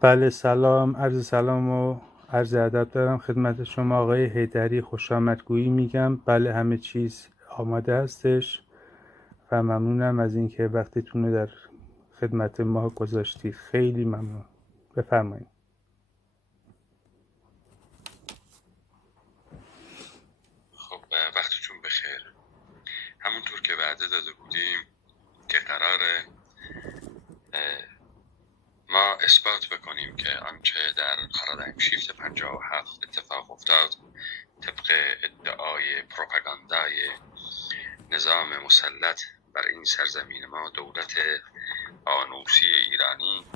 بله، سلام، عرض سلام و عرض ادب دارم خدمت شما آقای حیدری. خوش آمدگویی میگم. بله، همه چیز آماده هستش و ممنونم از اینکه وقتتون رو در خدمت ما گذاشتی. خیلی ممنون. بفرمایید. خب وقتتون بخیر. همونطور که وعده داده بودیم که قراره ما اثبات بکنیم که آنچه در پارادایم شیفت 57 اتفاق افتاد طبق ادعای پروپاگاندای نظام مسلط بر این سرزمین ما، دولت آنوسی ایرانی،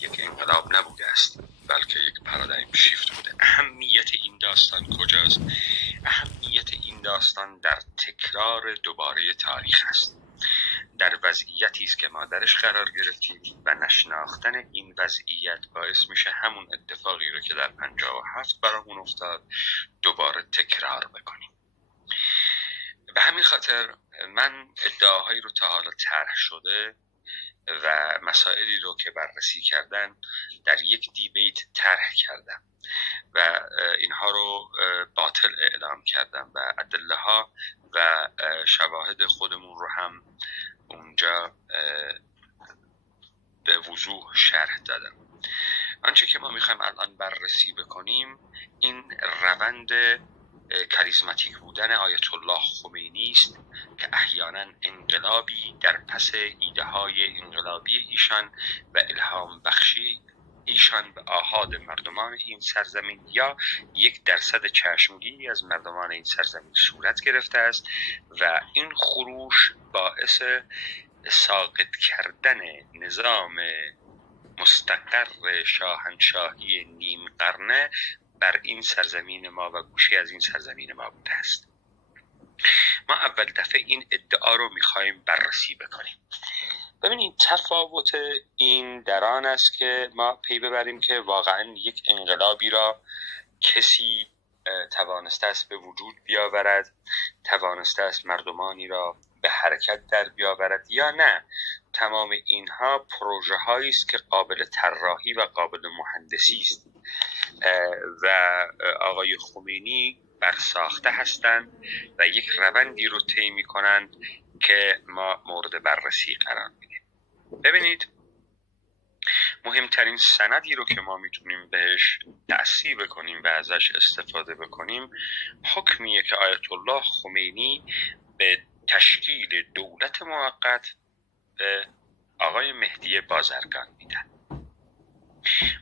یک انقلاب نبوده است بلکه یک پارادایم شیفت بوده. اهمیت این داستان کجاست؟ اهمیت این داستان در تکرار دوباره تاریخ است. در وضعیتی است که ما درش قرار گرفتیم و نشناختن این وضعیت باعث میشه همون اتفاقی رو که در 57 برامون افتاد دوباره تکرار بکنیم. به همین خاطر من ادعاهایی رو تا حالا طرح شده و مسائلی رو که بررسی کردن در یک دیبیت طرح کردم و اینها رو باطل اعلام کردم و ادله ها و شواهد خودمون رو هم اونجا به وضوح شرح دادم. آنچه که ما میخوایم الان بررسی بکنیم این روند کاریزماتیک بودن آیت الله خمینی است که احیانا انقلابی در پس ایده های انقلابی ایشان و الهام بخشی ایشان به آحاد مردمان این سرزمین یا 1% چشمگیری از مردمان این سرزمین صورت گرفته است و این خروش باعث ساقط کردن نظام مستقر شاهنشاهی نیم قرنه بر این سرزمین ما و گوشه از این سرزمین ما بوده است. ما اول دفعه این ادعا رو میخوایم بررسی بکنیم. ببینید تفاوت این در آن است که ما پی ببریم که واقعا یک انقلابی را کسی توانسته است به وجود بیاورد، توانسته است مردمانی را به حرکت در بیاورد یا نه. تمام اینها پروژه هایی است که قابل طراحی و قابل مهندسی است و آقای خمینی برساخته هستند و یک روندی رو طی می‌کنند که ما مورد بررسی قرار میدیم. ببینید مهمترین سندی رو که ما میتونیم بهش تأثیر بکنیم و ازش استفاده بکنیم حکمیه که آیت الله خمینی به تشکیل دولت موقت به آقای مهدی بازرگان میدن.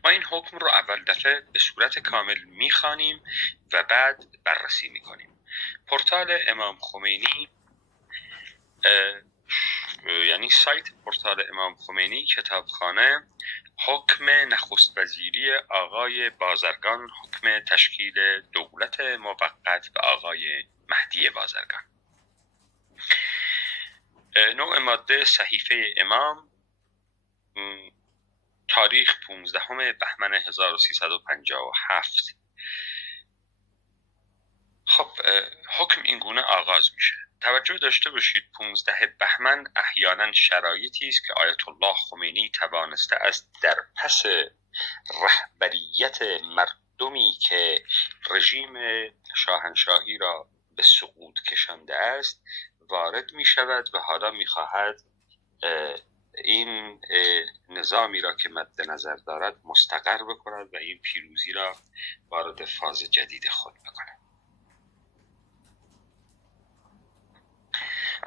ما این حکم رو اول دفعه به صورت کامل میخوانیم و بعد بررسی میکنیم. پورتال امام خمینی یعنی سایت پورتال امام خمینی کتابخانه، حکم نخست وزیری آقای بازرگان، حکم تشکیل دولت موقت به آقای مهدی بازرگان. نوع ماده صحیفه امام، تاریخ 15 بهمن 1357. خب حکم این گونه آغاز میشه. توجه داشته باشید 15 بهمن احیانا شرایطی است که آیت الله خمینی توانسته است در پس رهبریت مردمی که رژیم شاهنشاهی را به سقوط کشانده است وارد می شود و حالا می خواهد این نظامی را که مد نظر دارد مستقر بکند و این پیروزی را وارد فاز جدید خود بکند.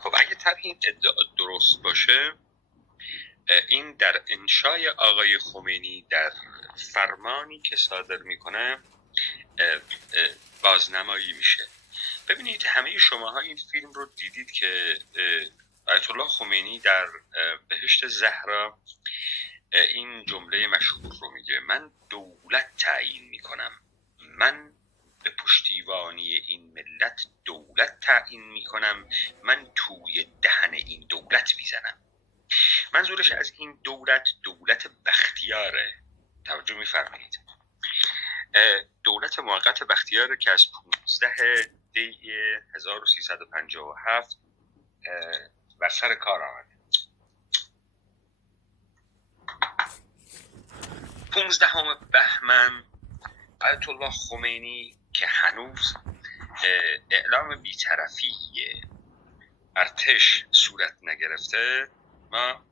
خب اگه این ادعا درست باشه، این در انشای آقای خمینی در فرمانی که صادر میکنه بازنمایی میشه. ببینید همه شماها این فیلم رو دیدید که آیت الله خمینی در بهشت زهرا این جمله مشهور رو میگه: من دولت تعیین میکنم، من به پشتیبانی این ملت دولت تعیین میکنم، من توی دهن این دولت میزنم. منظورش از این دولت بختیاره. توجه میفرمایید. دولت موقت بختیاره که از 15 دی 1357 بر سر کار آمده. 15 بهمن آیت الله خمینی که هنوز اعلام بی‌طرفی ارتش صورت نگرفته، ما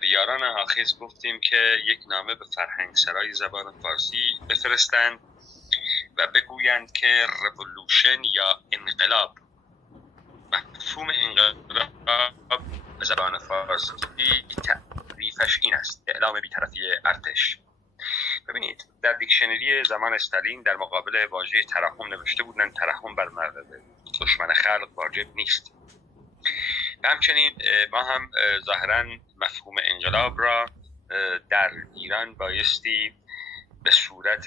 به یاران حافظ گفتیم که یک نامه به فرهنگسرای زبان فارسی بفرستند و بگویند که رولوشن یا انقلاب، مفهوم انقلاب به زبان فارسی تعریفش این است: اعلام بی‌طرفی ارتش. ببینید در دیکشنری زمان استالین در مقابل واژه ترحم نوشته بودن ترحم بر دشمن خلق واجب نیست. و همچنین ما هم ظاهراً مفهوم انقلاب را در ایران بایستی به صورت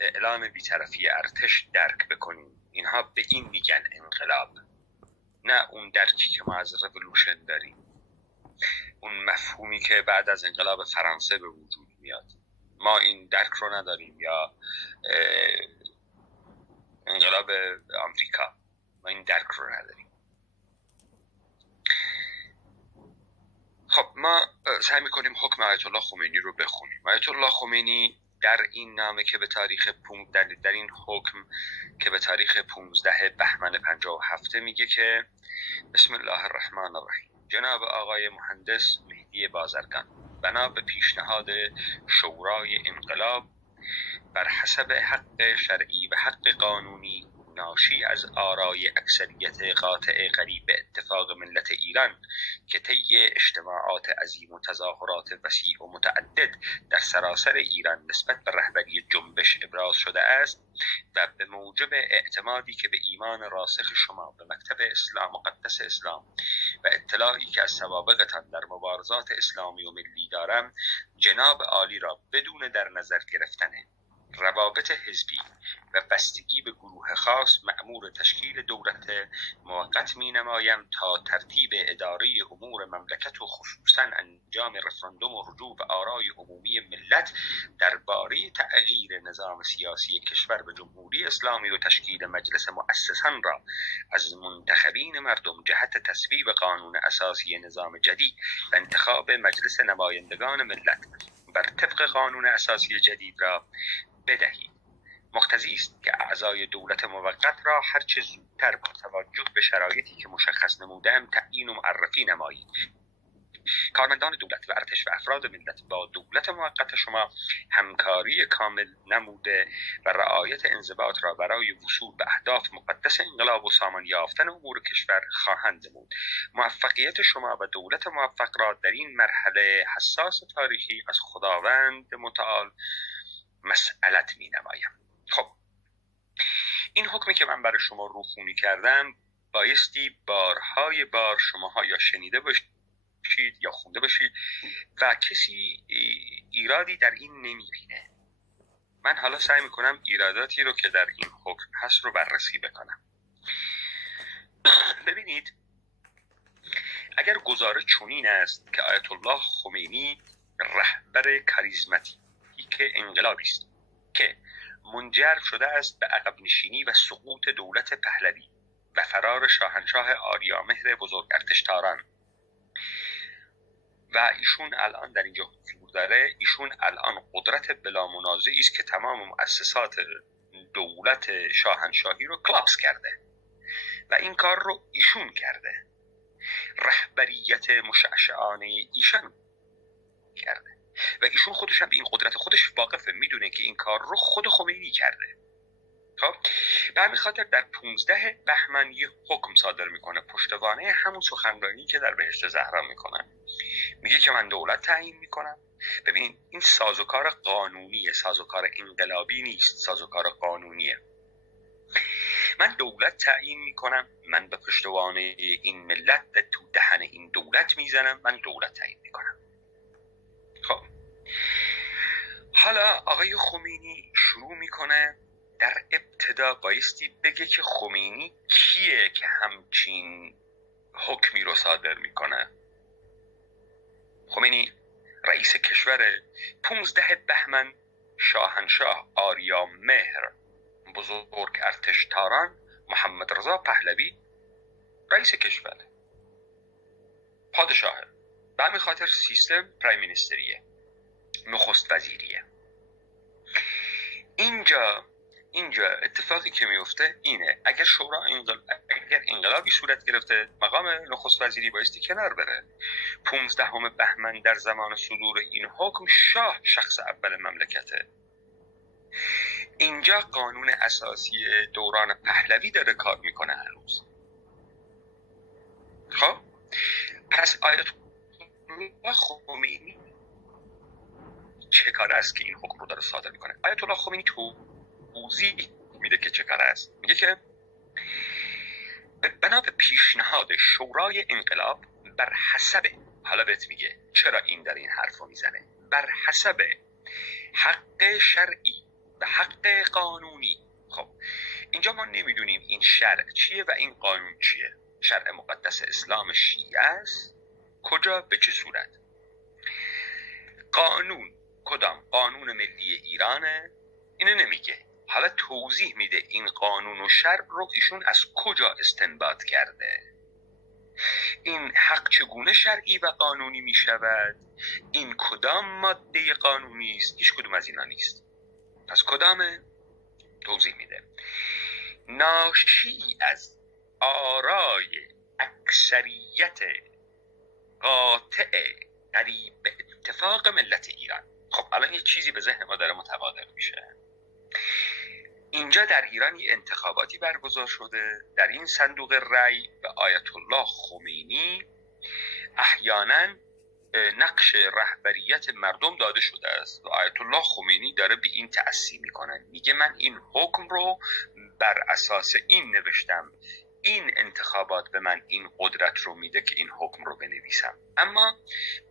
اعلام بی‌طرفی ارتش درک بکنیم. اینها به این میگن انقلاب، نه اون درکی که ما از رولوشن داریم، اون مفهومی که بعد از انقلاب فرانسه به وجود میاد. ما این درک رو نداریم، یا انقلاب آمریکا، ما این درک رو نداریم. خب ما سعی میکنیم حکم آیت الله خمینی رو بخونیم. آیت الله خمینی در این نامه که به تاریخ در این حکم که به تاریخ 15 بهمن 57 میگه که بسم الله الرحمن الرحیم. جناب آقای مهندس مهدی بازرگان بنا به پیشنهاد شورای انقلاب بر حسب حق شرعی و حق قانونی ناشی از آرای اکثریت قاطع قریب به اتفاق ملت ایران که طی اجتماعات عظیم و تظاهرات وسیع و متعدد در سراسر ایران نسبت به رهبری جنبش ابراز شده است و به موجب اعتمادی که به ایمان راسخ شما به مکتب اسلام مقدس اسلام و اطلاعی که از سوابقتان در مبارزات اسلامی و ملی دارم، جناب عالی را بدون در نظر گرفتن روابط حزبی و بستگی به گروه خاص مأمور تشکیل دولت موقت می نمایم تا ترتیب اداره امور مملکت و خصوصا انجام رفراندوم و رجوع به آرای عمومی ملت درباره تغییر نظام سیاسی کشور به جمهوری اسلامی و تشکیل مجلس مؤسسان را از منتخبین مردم جهت تصویب قانون اساسی نظام جدید و انتخاب مجلس نمایندگان ملت بر طبق قانون اساسی جدید را بدهید. مقتضی است که اعضای دولت موقت را هرچه زودتر با توجه به شرایطی که مشخص نمودم تعیین و معرفی نمایید. کارمندان دولت و ارتش و افراد ملت با دولت موقت شما همکاری کامل نموده و رعایت انضباط را برای وصول به اهداف مقدس انقلاب و سامان یافتن امور کشور خواهند نمود. موفقیت شما و دولت موفق را در این مرحله حساس تاریخی از خداوند متعال مسئلت می نمایم. خب این حکمی که من برای شما روخونی کردم بایستی بارهای بار شماها یا شنیده باشید یا خونده باشید و کسی ایرادی در این نمیبینه. من حالا سعی میکنم ایراداتی رو که در این حکم هست رو بررسی بکنم. ببینید اگر گزاره چنین است که آیت الله خمینی رهبر کاریزماتیک انقلابی است که منجر شده است به عقب نشینی و سقوط دولت پهلوی و فرار شاهنشاه آریامهر بزرگ ارتشتاران و ایشون الان در اینجا حضور داره، ایشون الان قدرت بلا منازعی است که تمام مؤسسات دولت شاهنشاهی رو کلاپس کرده و این کار رو ایشون کرده، رهبریت مشعشعانه ایشون کرده و ایشون خودش هم به این قدرت خودش واقفه، میدونه که این کار رو خود خمینی کرده. خب به همین خاطر در 15 بهمن یه حکم صادر میکنه پشتوانه همون سخنرانی که در بهشت زهرا میکنن. میگه که من دولت تعیین میکنم. ببین این سازوکار قانونیه، سازوکار انقلابی نیست، سازوکار قانونیه. من دولت تعیین میکنم، من به پشتوانه این ملت و تو دهن این دولت میزنم، من دولت تعیین میکنم. خب حالا آقای خمینی شروع میکنه در ابتدا بایستی بگه که خمینی کیه که همچین حکمی رو صادر میکنه. خمینی رئیس کشور 15 بهمن شاهنشاه آریامهر بزرگ ارتشتاران محمد رضا پهلوی رئیس کشور، پادشاهه. به همین خاطر سیستم پرایم مینیستریه. نخست وزیریه. اینجا اتفاقی که میفته اینه، اگر اگر انقلابی صورت گرفته، مقام نخست وزیری بایستی کنار بره. 15 بهمن در زمان صدور این حکم شاه شخص اول مملکته. اینجا قانون اساسی دوران پهلوی داره کار میکنه هنوز. خب پس آیت الله خمینی چه کار است که این حکم رو داره صادر میکنه؟ آیت الله خمینی توضیح میده که چه کار است. میگه که بنا به پیشنهاد شورای انقلاب بر حسب، حالا بهت میگه چرا این در این حرفو میزنه، بر حسب حق شرعی و حق قانونی. خب اینجا ما نمیدونیم این شرع چیه و این قانون چیه. شرع مقدس اسلام شیعه است؟ کجا؟ به چه صورت؟ قانون کدام؟ قانون ملی ایرانه؟ اینو نمیگه. حالا توضیح میده این قانون و شرع رو ایشون از کجا استنباط کرده. این حق چگونه شرعی و قانونی میشود؟ این کدام ماده قانونی است؟ هیچ کدوم از اینا نیست. پس کدامه؟ توضیح میده. ناشی از آرای اکثریت قاطع قریب به اتفاق ملت ایران. خب الان یه چیزی به ذهن ما داره متبادر میشه. اینجا در ایران یه انتخاباتی برگزار شده. در این صندوق رأی به آیت الله خمینی احیانا نقش رهبریت مردم داده شده است و آیت الله خمینی داره به این تأسی میکنه. میگه من این حکم رو بر اساس این نوشتم، این انتخابات به من این قدرت رو میده که این حکم رو بنویسم. اما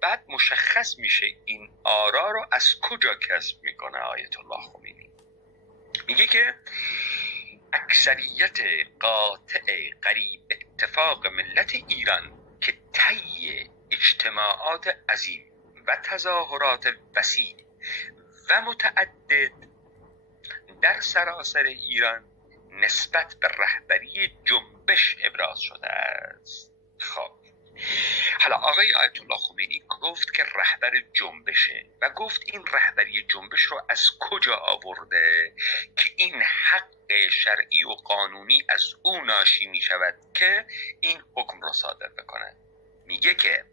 بعد مشخص میشه این آرا رو از کجا کسب میکنه آیت الله خمینی. میگه که اکثریت قاطع قریب اتفاق ملت ایران که طی اجتماعات عظیم و تظاهرات وسیع و متعدد در سراسر ایران نسبت به رهبری جنبش ابراز شده است. خب حالا آقای آیت الله خمینی گفت که رهبر جنبشه و گفت این رهبری جنبش رو از کجا آورده که این حق شرعی و قانونی از او ناشی می شود که این حکم رو صادر بکنه. میگه که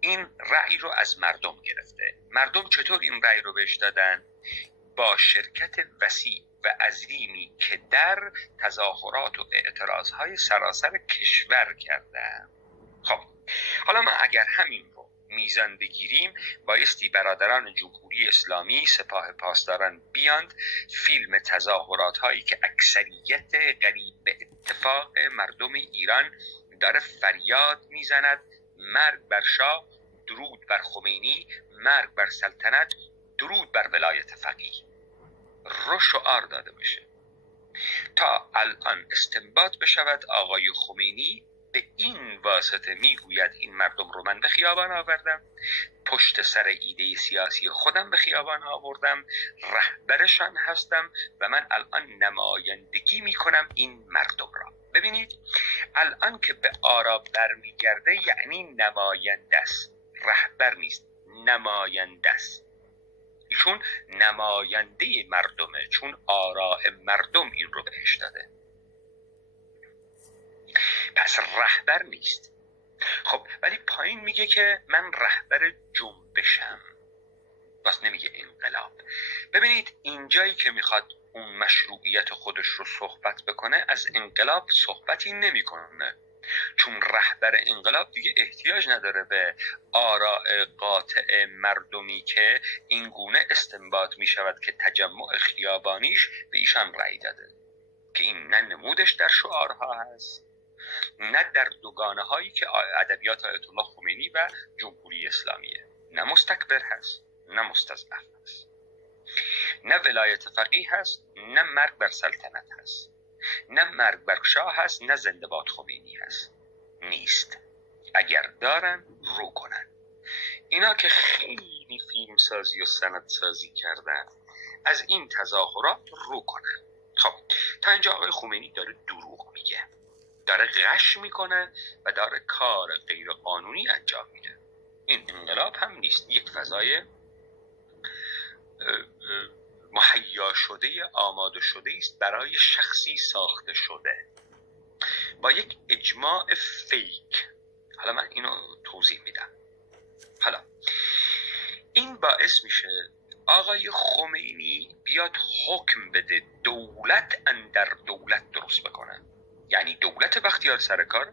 این رأی رو از مردم گرفته. مردم چطور این رأی رو بهش دادن؟ با شرکت وسیع و عظیمی که در تظاهرات و اعتراضهای سراسر کشور کردن. خب حالا ما اگر همین رو میزان بگیریم، بایستی برادران جمهوری اسلامی، سپاه پاسداران بیاند فیلم تظاهرات هایی که اکثریت قریب به اتفاق مردم ایران داره فریاد میزند مرگ بر شاه، درود بر خمینی، مرگ بر سلطنت، درود بر ولایت فقیه رو شعار داده بشه تا الان استنباط بشود آقای خمینی به این واسطه میگوید این مردم رو من به خیابان آوردم، پشت سر ایده سیاسی خودم به خیابان آوردم، رهبرشان هستم و من الان نمایندگی میکنم این مردم را. ببینید الان که به آرا برمیگرده یعنی نماینده است، رهبر نیست، نماینده است. ایشون نماینده مردمه چون آراء مردم این رو بهش داده، پس رهبر نیست. خب ولی پایین میگه که من رهبر جنبشم، بس نمیگه انقلاب. ببینید اینجایی که میخواد اون مشروعیت خودش رو صحبت بکنه از انقلاب صحبتی نمیکنه، چون رهبر انقلاب دیگه احتیاج نداره به آراء قاطع مردمی که این گونه استنباط می شود که تجمع خیابانیش به ایشان رأی داده، که این نه نمودش در شعارها هست نه در دوگانه هایی که ادبیات آیت الله خمینی و جمهوری اسلامیه، نه مستکبر هست نه مستضعف هست، نه ولایت فقیه هست نه مرگ بر سلطنت هست، نه مرگ بر شاه هست نه زنده باد خمینی هست. نیست. اگر دارن رو کنن. اینا که خیلی فیلم سازی و سند سازی کردن از این تظاهرات رو کنن. خب تا اینجا آقای خمینی داره دروغ میگه، داره غش میکنه و داره کار غیر قانونی انجام میده. این انقلاب هم نیست، یک فضای مهیا شده، آماده شده است برای شخصی ساخته شده با یک اجماع فیک. حالا من اینو توضیح میدم. حالا این باعث میشه آقای خمینی بیاد حکم بده دولت اندر دولت درست بکنه. یعنی دولت بختیار سرکار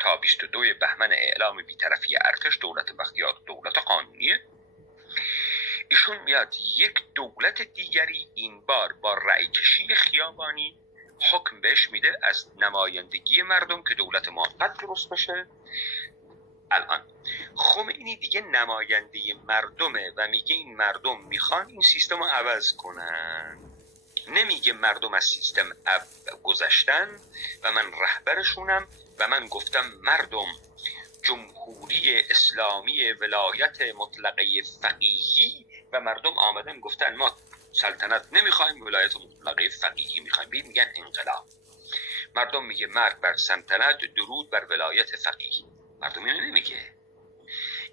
تا 22 بهمن اعلام بی‌طرفی ارتش دولت بختیار دولت قانونیه. ایشون میاد یک دولت دیگری این بار با رأی کشی خیابانی حکم بهش میده از نمایندگی مردم که دولت موقت درست بشه. الان خمینی دیگه نماینده مردمه و میگه این مردم میخوان این سیستم رو عوض کنن، نمیگه مردم از سیستم گذشتن و من رهبرشونم و من گفتم مردم جمهوری اسلامی ولایت مطلقه فقیهی و مردم آمدن گفتن ما سلطنت نمیخوایم، ولایت مطلقه فقیهی میخوایم. میگن انقلاب. مردم میگه مرگ بر سلطنت، درود بر ولایت فقیهی. مردم اینو نمیگه.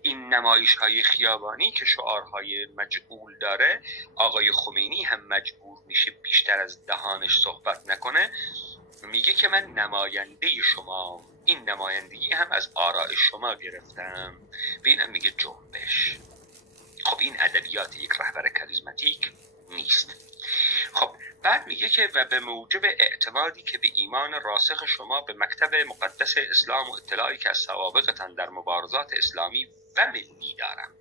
این نمایش های خیابانی که شعارهای مجعول داره، آقای خمینی هم مجبور میشه بیشتر از دهانش صحبت نکنه، میگه که من نماینده شما، این نمایندگی هم از آراء شما گرفتم. و اینم میگه جنبش. خب این ادبیات یک رهبر کاریزماتیک نیست. خب بعد میگه که و به موجب اعتمادی که به ایمان راسخ شما به مکتب مقدس اسلام و اطلاعی که از سوابقتان در مبارزات اسلامی و ملی دارم،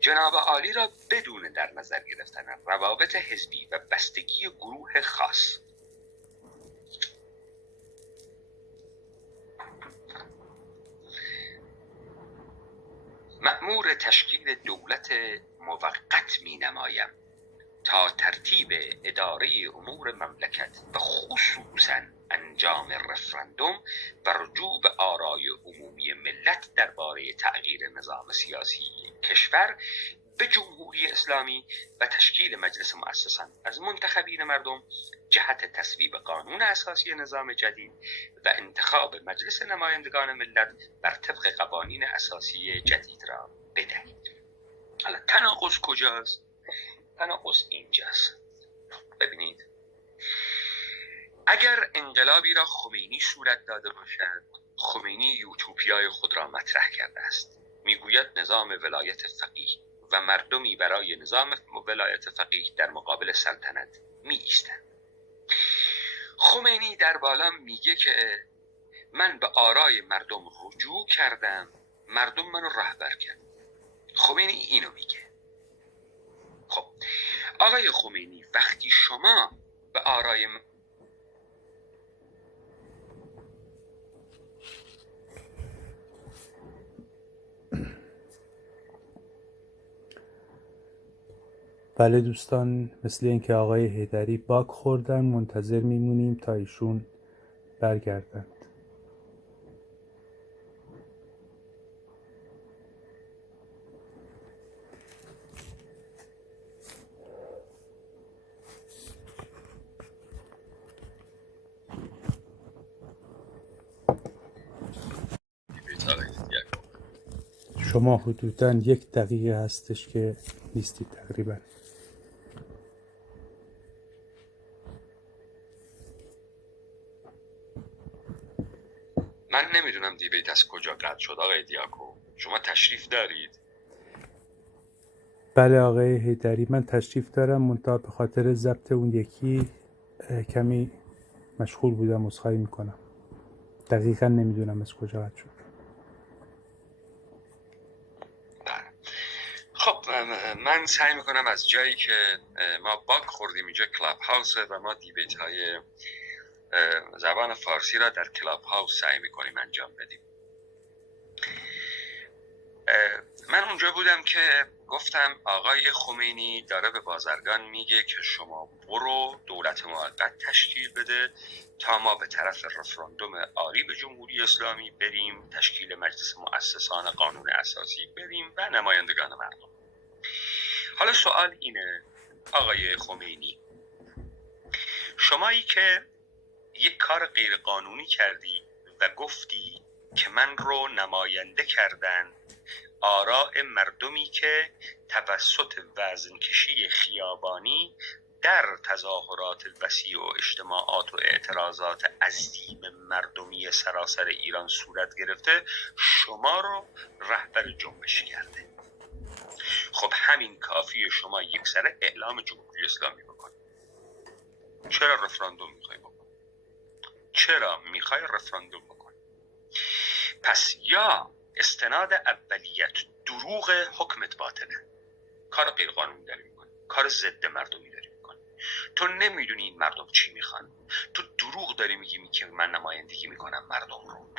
جناب عالی را بدون در نظر گرفتن روابط حزبی و بستگی گروه خاص مأمور تشکیل دولت موقت می نمایم تا ترتیب اداره امور مملکت و خصوصاً انجام رفراندوم و رجوع به آرای عمومی ملت درباره تغییر نظام سیاسی کشور به جمهوری اسلامی و تشکیل مجلس مؤسسان از منتخبین مردم جهت تصویب قانون اساسی نظام جدید و انتخاب مجلس نمایندگان ملت بر طبق قوانین اساسی جدید را بدهید. حالا تناقض کجاست؟ تناقض اینجاست. ببینید، اگر انقلابی را خمینی صورت داده باشد، خمینی یوتوپیای خود را مطرح کرده است. میگوید نظام ولایت فقیه و مردمی برای نظام ولایت فقیه در مقابل سلطنت می ایستند. خمینی در بالا میگه که من به آرای مردم رجوع کردم، مردم منو رهبر کرد. خمینی اینو میگه. خب آقای خمینی وقتی شما به آرای بله دوستان، مثل اینکه آقای حیدری باگ خوردن، منتظر میمونیم تا ایشون برگردند. شما حدوداً 1 دقیقه هستش که نیستی تقریباً. من نمیدونم دیبیت از کجا قطع شد. آقای دیاکو شما تشریف دارید؟ بله آقای حیدری، من تشریف دارم، منتها به خاطر ضبط اون یکی کمی مشغول بودم، عذرخواهی میکنم. دقیقاً نمیدونم از کجا قطع شد. خب من سعی میکنم از جایی که ما باگ خوردیم، اینجا کلاب هاوسه و ما دیبیت های زبان فارسی را در کلاب هاوس سعی میکنیم انجام بدیم. من اونجا بودم که گفتم آقای خمینی داره به بازرگان میگه که شما برو دولت موقت تشکیل بده تا ما به طرف رفراندوم آری به جمهوری اسلامی بریم، تشکیل مجلس مؤسسان قانون اساسی بریم و نمایندگان مردم. حالا سوال اینه آقای خمینی، شمایی که یک کار غیر قانونی کردی و گفتی که من رو نماینده کردن، آراء واقع مردمی که توسط وزنکشی خیابانی در تظاهرات وسیع و اجتماعات و اعتراضات عظیم مردمی سراسر ایران صورت گرفته شما رو رهبر جنبش کرده. خب همین کافیه شما یک سره اعلام جمهوری اسلامی بکنید. چرا رفراندوم میخوای بکن؟ چرا میخوای رفراندوم بکن؟ پس یا استناد اولیت دروغ حکمت باطله، کار غیر قانونی داری میکنی، کار ضد مردمی داری میکنی، تو نمیدونی این مردم چی میخوان، تو دروغ داری میگی که من نمایندگی میکنم مردم رو،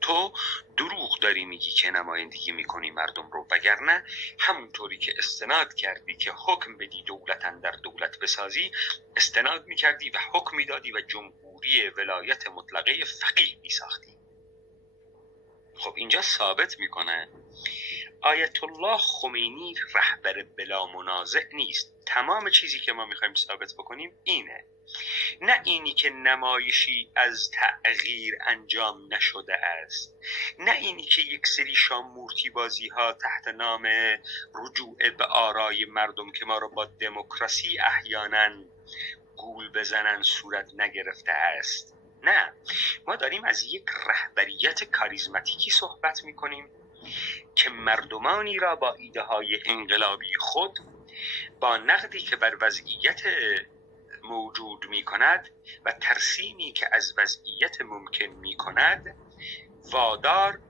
تو دروغ داری میگی که نمایندگی میکنی مردم رو، وگرنه همونطوری که استناد کردی که حکم بدی دولت در دولت بسازی، استناد میکردی و حکم میدادی و جمهوری ولایت مطلقه فقیه میساختی. خب اینجا ثابت میکنه آیت الله خمینی رهبر بلا منازع نیست. تمام چیزی که ما میخوایم ثابت بکنیم اینه، نه اینی که نمایشی از تغییر انجام نشده است، نه اینی که یک سری شامورتی بازی ها تحت نام رجوع به آرای مردم که ما رو با دموکراسی احیانا گول بزنن صورت نگرفته است. نه، ما داریم از یک رهبریت کاریزماتیکی صحبت میکنیم که مردمانی را با ایده های انقلابی خود، با نقدی که بر وضعیت موجود می کند و ترسیمی که از وضعیت ممکن می کند، وادار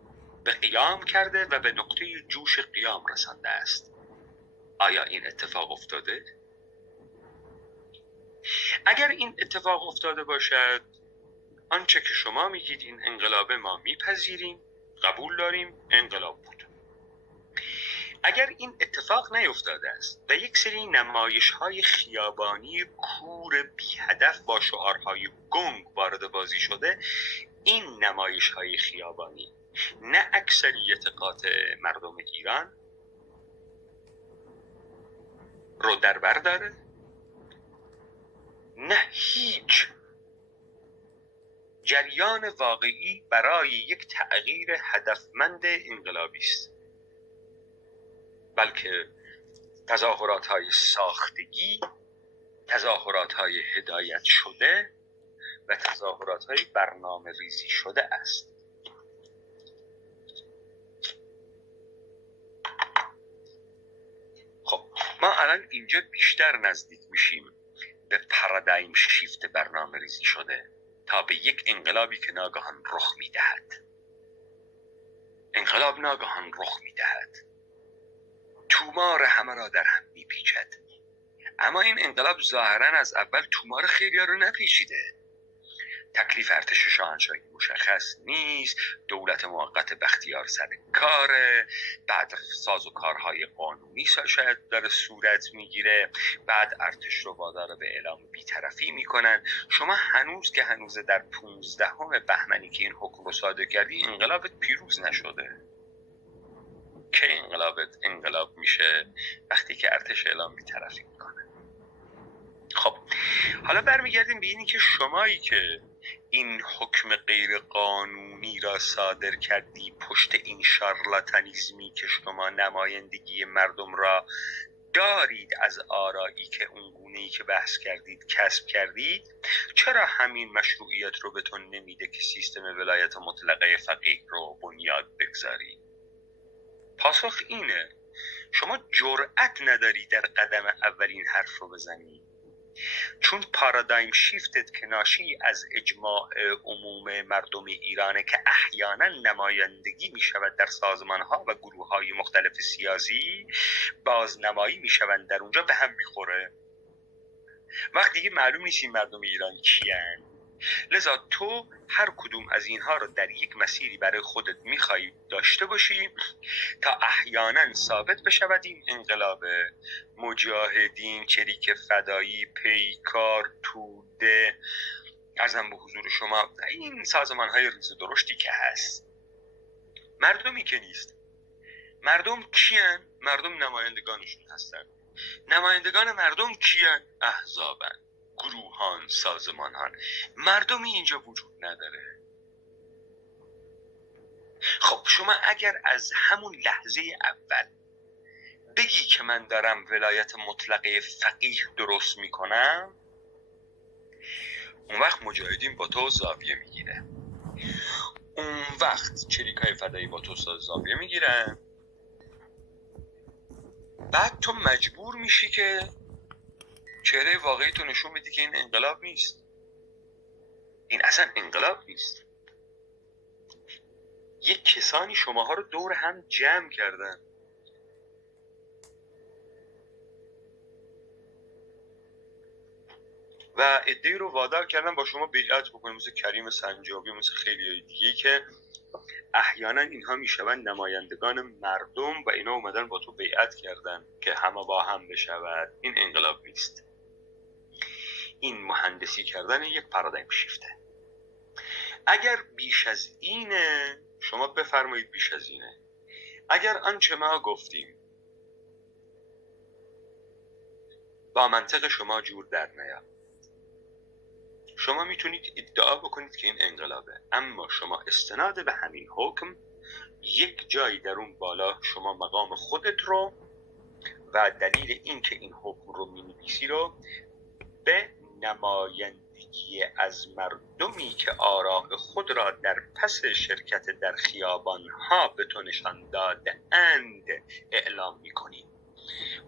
به قیام کرده و به نقطه جوش قیام رسانده است. آیا این اتفاق افتاده؟ اگر این اتفاق افتاده باشد، آنچه که شما میگید این انقلاب ما میپذیریم، قبول داریم، انقلاب بود. اگر این اتفاق نیفتاده است و یک سری نمایش‌های خیابانی کور بی هدف با شعارهای گنگ وارد بازی شده، این نمایش‌های خیابانی نه اکثریت قاطع مردم ایران رو در بر داره، نه هیچ جریان واقعی برای یک تغییر هدفمند انقلابی است، بلکه تظاهرات‌های ساختگی، تظاهرات‌های هدایت شده و تظاهرات‌های برنامه ریزی شده است. خب ما الان اینجا بیشتر نزدیک میشیم به پارادایم شیفت برنامه ریزی شده تا به یک انقلابی که ناگهان رخ میدهد. انقلاب ناگهان رخ میدهد، تومار همه را در هم میپیچد، اما این انقلاب ظاهرا از اول تومار خیلی رو نپیچیده. تکلیف ارتش شاهنشاهی مشخص نیست، دولت موقت بختیار سر کاره، بعد ساز و کارهای قانونی شاید داره صورت میگیره، بعد ارتش رو وادار به اعلام بی‌طرفی میکنن. شما هنوز که هنوز در 15 بهمنی که این حکم رو صادر کردی، انقلابت پیروز نشده. که انقلابت انقلاب میشه وقتی که ارتش اعلام بی‌طرفی میکنه. خب حالا برمیگردیم به اینی که شمایی که این حکم غیر قانونی را صادر کردی، پشت این شارلاتانیزمی که شما نمایندگی مردم را دارید از آرایی که اونگونه‌ای که بحث کردید کسب کردید، چرا همین مشروعیت رو بهتون نمیده که سیستم ولایت مطلقه فقیه رو بنیاد بگذاری؟ پاسخ اینه، شما جرأت نداری در قدم اولین حرف رو بزنی، چون پارادایم شیفتت که ناشی از اجماع عموم مردم ایرانه که احیانا نمایندگی می شود در سازمان ها و گروه های مختلف سیاسی، بازنمایی می شوند در اونجا، به هم می خوره. وقت دیگه معلوم نیست این مردم ایران کیان. لذا تو هر کدوم از اینها رو در یک مسیری برای خودت میخوایی داشته باشی تا احیانا ثابت بشود این انقلاب مجاهدین، چریک فدایی، پیکار، توده، ارزم به حضور شما این سازمان های ریز و درشتی که هست، مردمی که نیست. مردم کیان؟ مردم نمایندگانشون هستن. نمایندگان مردم کیان؟ احزابن، گروهان، سازمانان. مردمی اینجا وجود نداره. خب شما اگر از همون لحظه اول بگی که من دارم ولایت مطلقه فقیه درست میکنم، اون وقت مجاهدین با تو زاویه میگیره، اون وقت چریکای فدایی با تو زاویه میگیرن، بعد تو مجبور میشی که چهره واقعی تو نشون بدی که این انقلاب نیست، این اصلا انقلاب نیست. یک کسانی شماها رو دور هم جمع کردن، و عده‌ای رو وادار کردن با شما بیعت بکنید، مثل کریم سنجابی، مثل خیلی دیگه که احیانا اینها میشوند نمایندگان مردم و اینا اومدن با تو بیعت کردن که همه با هم بشود. این انقلاب نیست، این مهندسی کردن یک پارادایم شیفته. اگر بیش از اینه شما بفرمایید، بیش از اینه. اگر آنچه ما گفتیم با منطق شما جور در نیاد، شما میتونید ادعا بکنید که این انقلابه، اما شما استناد به همین حکم یک جایی در اون بالا شما مقام خودت رو و دلیل این که این حکم رو مینویسی رو به نمایندگی از مردمی که آراء خود را در پس شرکت در خیابانها به تو نشان داده اند اعلام میکنی.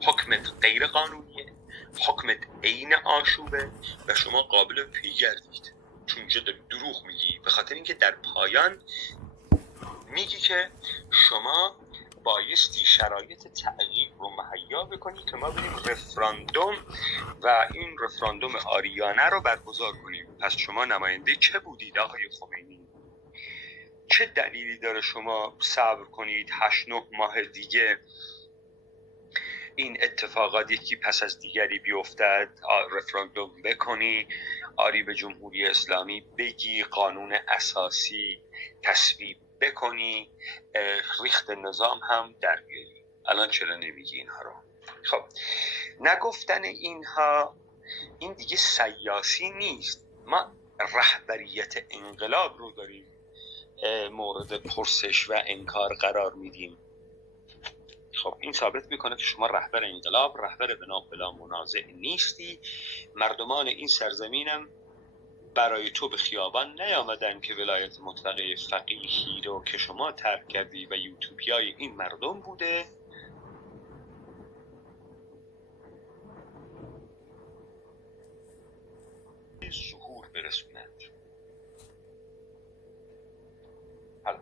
حکمت غیر قانونیه، حکمت عین آشوبه و شما قابل پیگردید، چون اینجا دروغ میگی، به خاطر اینکه در پایان میگی که شما بایستی شرایط تغییر رو مهیا بکنی که ما بریم رفراندوم و این رفراندوم آریانه رو برگزار کنیم. پس شما نماینده چه بودید آقای خمینی؟ چه دلیلی داره شما صبر کنید 8-9 ماه دیگه این اتفاقات یکی پس از دیگری بیفتد، رفراندوم بکنی، آری به جمهوری اسلامی بگی، قانون اساسی تصویب بکنی، ریخت نظام هم در بیاری؟ الان چرا نمیگی اینها رو؟ خب نگفتن اینها این دیگه سیاسی نیست، ما رهبریت انقلاب رو داریم مورد پرسش و انکار قرار میدیم. خب این ثابت میکنه که شما رهبر انقلاب، رهبر بلا منازع نیستی. مردمان این سرزمینم برای تو به خیابان نیامدن که ولایت مطلقه فقیهی رو که شما ترک کردی و یوتوپیای این مردم بوده. ظهور برسونند. حالا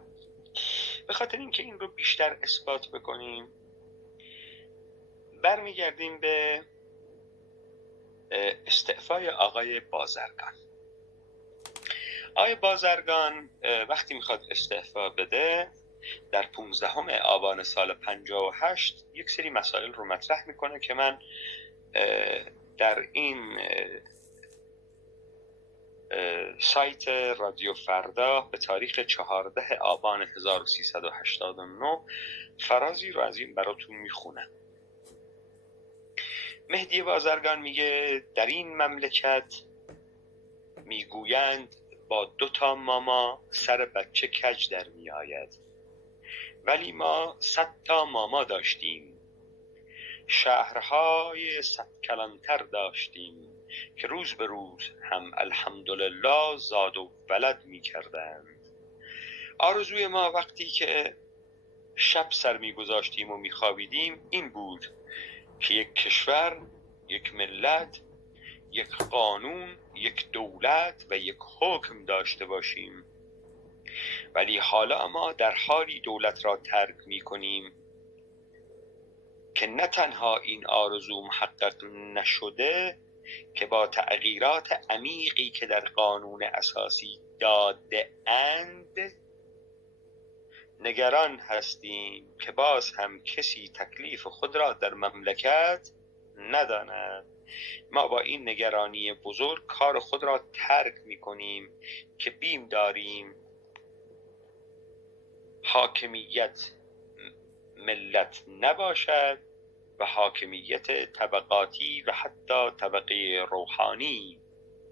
به خاطر اینکه این رو بیشتر اثبات بکنیم برمیگردیم به استعفای آقای بازرگان. آقای بازرگان وقتی میخواد استعفا بده در 15 آبان سال 58 یک سری مسائل رو مطرح میکنه که من در این سایت رادیو فردا به تاریخ 14 آبان 1389 فرازی رو از این براتون میخونم. مهدی بازرگان میگه در این مملکت میگویند با 2 ماما سر بچه کج در میآید، ولی ما 100 ماما داشتیم، شهرهای 100 کلانتر داشتیم که روز به روز هم الحمدلله زاد و ولد میکردند. آرزوی ما وقتی که شب سر میگذاشتیم و میخوابیدیم این بود که یک کشور، یک ملت، یک قانون، یک دولت و یک حکم داشته باشیم. ولی حالا ما در حالی دولت را ترک می کنیم که نه تنها این آرزو محقق نشده که با تغییرات عمیقی که در قانون اساسی داده اند نگران هستیم که باز هم کسی تکلیف خود را در مملکت نداند. ما با این نگرانی بزرگ کار خود را ترک می کنیم که بیم داریم حاکمیت ملت نباشد و حاکمیت طبقاتی و حتی طبقه روحانی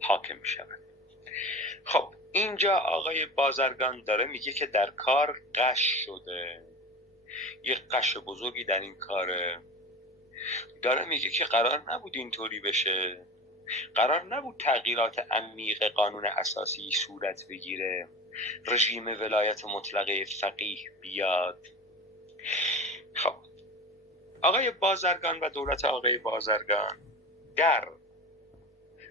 حاکم شود. خب اینجا آقای بازرگان داره میگه که در کار غش شده، یک غش بزرگی در این کاره. داره میگه که قرار نبود اینطوری بشه، قرار نبود تغییرات عمیق قانون اساسی صورت بگیره، رژیم ولایت مطلقه فقیه بیاد. خب آقای بازرگان و دولت آقای بازرگان در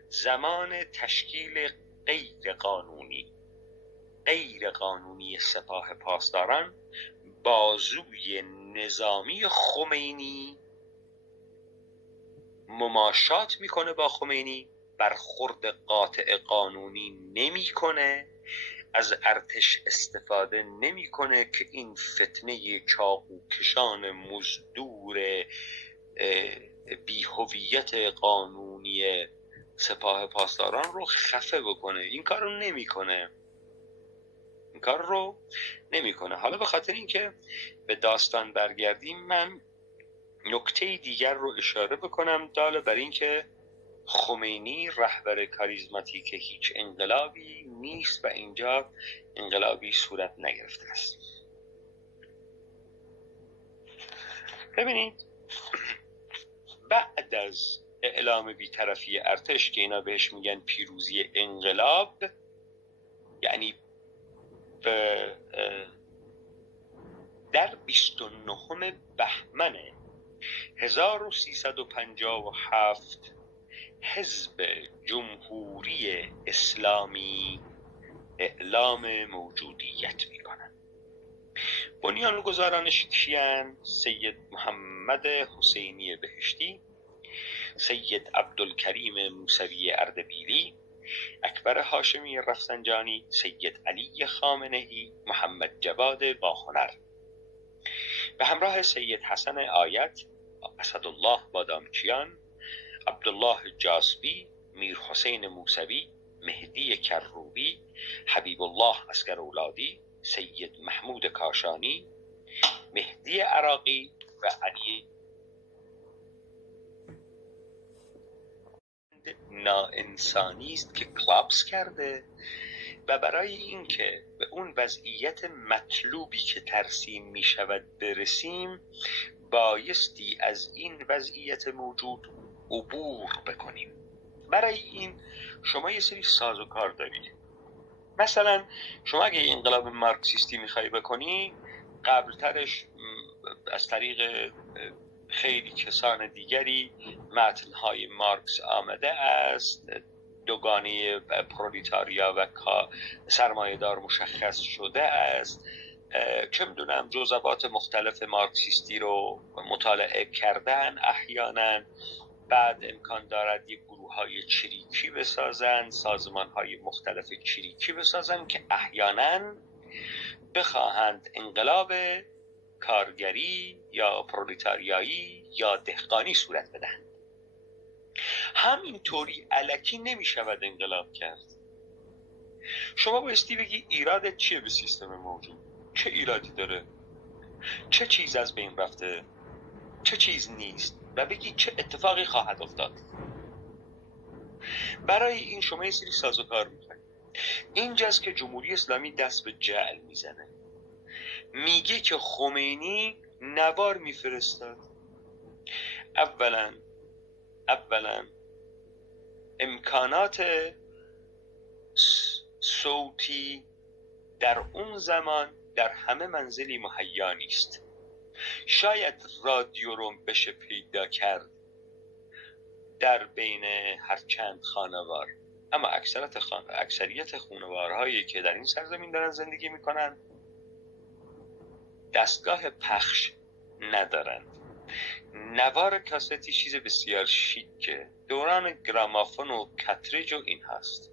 زمان تشکیل غیر قانونی سپاه پاسداران بازوی نظامی خمینی مماشات میکنه با خمینی، برخورد قاطع قانونی نمیکنه، از ارتش استفاده نمیکنه که این فتنه چاقوکشان مزدور بی‌هویت قانونی سپاه پاسداران رو خفه بکنه. این کار رو نمیکنه. حالا به خاطر اینکه به داستان برگردیم، من نکته دیگر رو اشاره بکنم، داله بر اینکه خمینی رهبر کاریزماتیک هیچ انقلابی نیست و اینجا انقلابی صورت نگرفته است. ببینید بعد از اعلام بی‌طرفی ارتش که اینا بهش میگن پیروزی انقلاب، یعنی در 29 بهمن 1357 حزب جمهوری اسلامی اعلام موجودیت میکنن. بنیانگذارانش کیان؟ سید محمد حسینی بهشتی، سید عبدالکریم موسوی اردبیلی، اکبر هاشمی رفسنجانی، سید علی خامنه‌ای، محمد جواد باهنر به همراه سید حسن آیت، اسدالله بادامچیان، عبدالله جاسبی، میر حسین موسوی، مهدی کروبی، حبیب الله عسکرولادی، سید محمود کاشانی، مهدی عراقی و علی ناانسانی است که کلاپس کرده و برای اینکه به اون وضعیت مطلوبی که ترسیم می شود برسیم، بایستی از این وضعیت موجود عبور بکنیم. برای این شما یه سری سازوکار دارید. مثلا شما اگه انقلاب مارکسیستی میخوای بکنی، قبلترش از طریق خیلی کسان دیگری متن‌های مارکس آمده است، دوگانه پرولتاریا و سرمایه‌دار مشخص شده است، چه میدونم جزئیات مختلف مارکسیستی رو مطالعه کردن احیانا. بعد امکان دارد یک گروه‌های چریکی بسازن، سازمان‌های مختلف چریکی بسازن که احیانا بخواهند انقلاب کارگری یا پرولتاریایی یا دهقانی صورت بدن. همینطوری الکی نمیشود انقلاب کرد. شما بایستی بگی ایرادت چیه به سیستم موجود، چه ایرادی داره، چه چیز از بین رفته، چه چیز نیست، و بگی چه اتفاقی خواهد افتاد. برای این شما یه سری سازوکار میکنید. اینجاست که جمهوری اسلامی دست به جعل میزنه، میگه که خمینی نوار میفرستاد. اولا امکانات صوتی در اون زمان در همه منزلی مهیا نیست. شاید رادیو رو بشه پیدا کرد در بین هر چند خانوار، اما اکثریت خانوارهایی که در این سرزمین دارن زندگی میکنن دستگاه پخش ندارن. نوار کاستی چیز بسیار شیکه، دوران گرامافون و کتریج و این هست،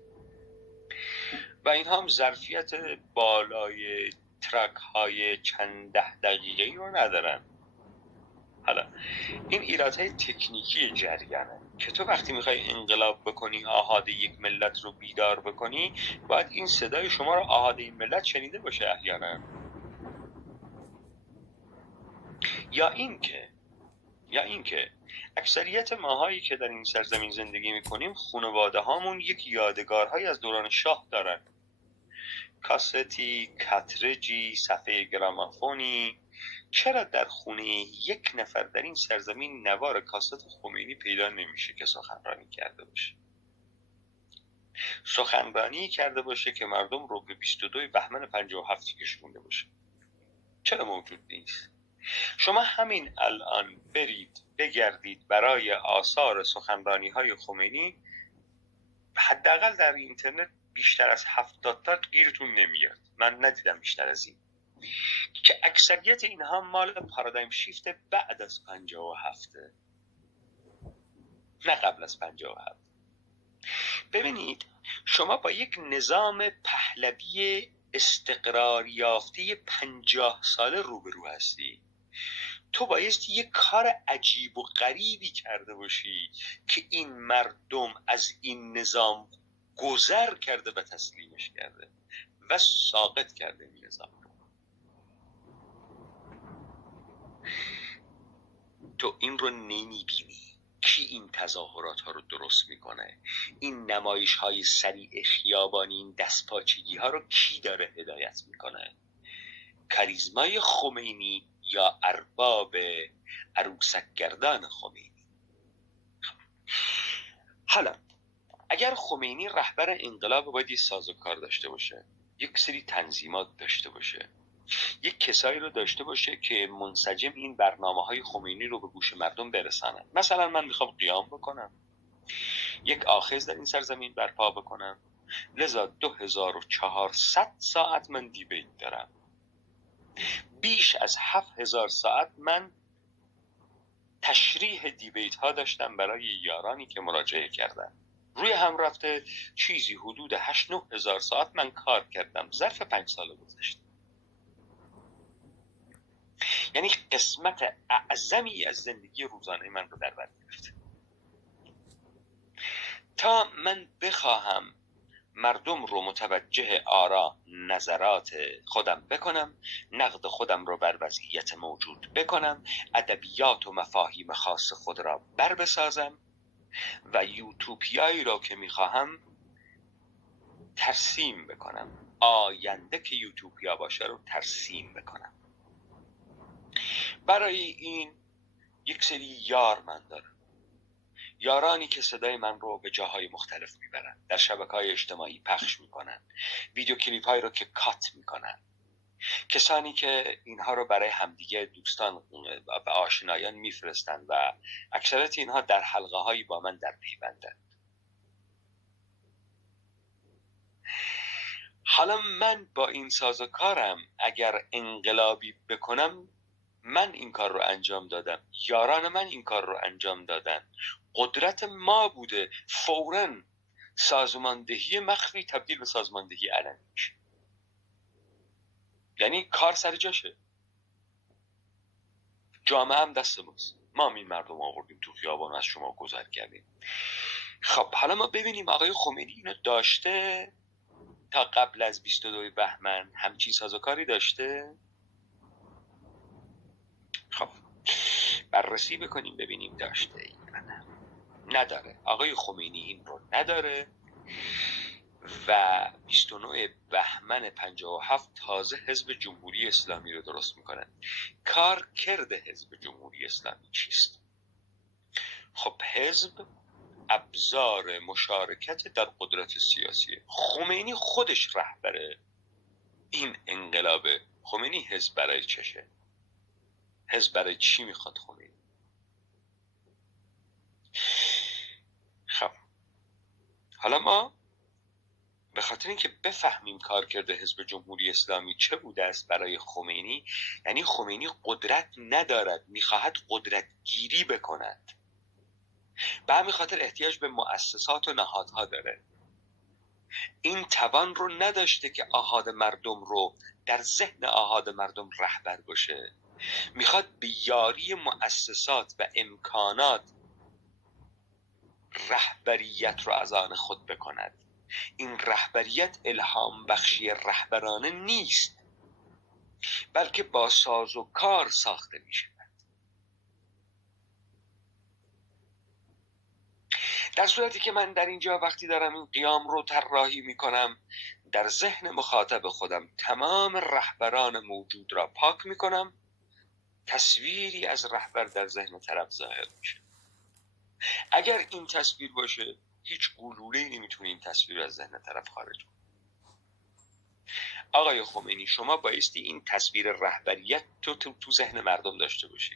و این هم ظرفیت بالای ترک های چند 10 دقیقه‌ای رو ندارن. حالا این ایرادهای تکنیکی جریانه که تو وقتی میخوای انقلاب بکنی، آحاد یک ملت رو بیدار بکنی، باید این صدای شما رو آحاد این ملت شنیده باشه احیانا. یا اینکه اکثریت ماهایی که در این سرزمین زندگی میکنیم، خانواده هامون یک یادگارهایی از دوران شاه دارن. کاستی، کاتریجی، صفحه گرامافونی، چرا در خونه یک نفر در این سرزمین نوار کاست خمینی پیدا نمیشه که سخنرانی کرده باشه؟ سخنرانی کرده باشه که مردم رو به 22 بهمن 57 کشونده باشه. چرا موجود نیست؟ شما همین الان برید بگردید برای آثار سخنرانی های خمینی، حداقل در اینترنت بیشتر از 70 تا گیرتون نمیاد. من ندیدم بیشتر از این، که اکثریت اینها مال پارادایم شیفت بعد از 57، نه قبل از 57. ببینید شما با یک نظام پهلوی استقرار یافته 50 ساله روبرو هستی. تو بایستی یک کار عجیب و غریبی کرده باشی که این مردم از این نظام گذر کرده و تسلیمش کرده و ساقط کرده این نظام رو. تو این رو نمیبینی. کی این تظاهرات ها رو درست میکنه؟ این نمایش های سریع خیابانی، این دستپاچگی ها رو کی داره هدایت میکنه؟ کاریزمای خمینی یا ارباب عروسک گردان خمینی؟ حالا اگر خمینی رهبر انقلاب باید یه سازوکار داشته باشه، یک سری تنظیمات داشته باشه، یک کسایی رو داشته باشه که منسجم این برنامه‌های خمینی رو به گوش مردم برسانن. مثلا من میخوام قیام بکنم، یک آخذ در این سرزمین برپا بکنم، لذا 2400 ساعت من دیبیت دارم، بیش از 7000 ساعت من تشریح دیبیت ها داشتم برای یارانی که مراجعه کردن. روی هم رفته چیزی حدود 8-9 هزار ساعت من کار کردم ظرف 5 سال گذشته. یعنی قسمت اعظمی از زندگی روزانه من رو در بر گرفته. تا من بخواهم مردم رو متوجه آرا نظرات خودم بکنم، نقد خودم رو بر وضعیت موجود بکنم، ادبیات و مفاهیم خاص خود را بر بسازم و یوتوپیایی را که میخواهم ترسیم بکنم، آینده که یوتوپیا باشه رو ترسیم بکنم. برای این یک سری یار من دارم، یارانی که صدای من رو به جاهای مختلف میبرن، در شبکه‌های اجتماعی پخش میکنن، ویدیو کلیپ هایی رو که کات میکنن، کسانی که اینها رو برای همدیگه دوستان و آشنایان میفرستن و اکثریت اینها در حلقه هایی با من در پیوندن. حالا من با این سازوکارم اگر انقلابی بکنم، من این کار رو انجام دادم، یاران من این کار رو انجام دادن، قدرت ما بوده، فوراً سازماندهی مخفی تبدیل به سازماندهی علنی میشه. یعنی کار سر جاشه، جامعه هم دست ماست، ما هم این مردم آوردیم تو خیابان از شما گذر کردیم. خب حالا ما ببینیم آقای خمینی اینو داشته تا قبل از 22 بهمن همچین سازوکاری داشته؟ خب بررسی بکنیم ببینیم داشته یا نه. نداره. آقای خمینی این رو نداره و 29 بهمن 57 تازه حزب جمهوری اسلامی رو درست میکنن. کارکرد حزب جمهوری اسلامی چیست؟ خب حزب ابزار مشارکت در قدرت سیاسی. خمینی خودش رهبر این انقلابه. خمینی حزب برای چشه؟ حزب برای چی میخواد خمینی؟ خب حالا ما به خاطر اینکه بفهمیم کارکرد حزب جمهوری اسلامی چه بوده است برای خمینی، یعنی خمینی قدرت ندارد، میخواهد قدرت گیری بکند، به همین خاطر احتیاج به مؤسسات و نهادها داره. این توان رو نداشته که آحاد مردم رو در ذهن آحاد مردم رهبر باشه، میخواد به یاری مؤسسات و امکانات رهبریت رو از آن خود بکند. این رهبریت الهام بخشی رهبرانه نیست، بلکه با ساز و کار ساخته می شود. در صورتی که من در اینجا وقتی دارم این قیام رو طراحی میکنم، در ذهن مخاطب خودم تمام رهبران موجود را پاک میکنم، تصویری از رهبر در ذهن طرف ظاهر میشه. اگر این تصویر باشه، هیچ گلوله‌ای نمیتونه این تصویر از ذهن طرف خارج کنه. آقای خمینی، شما بایستی این تصویر رهبریت تو ذهن مردم داشته باشی.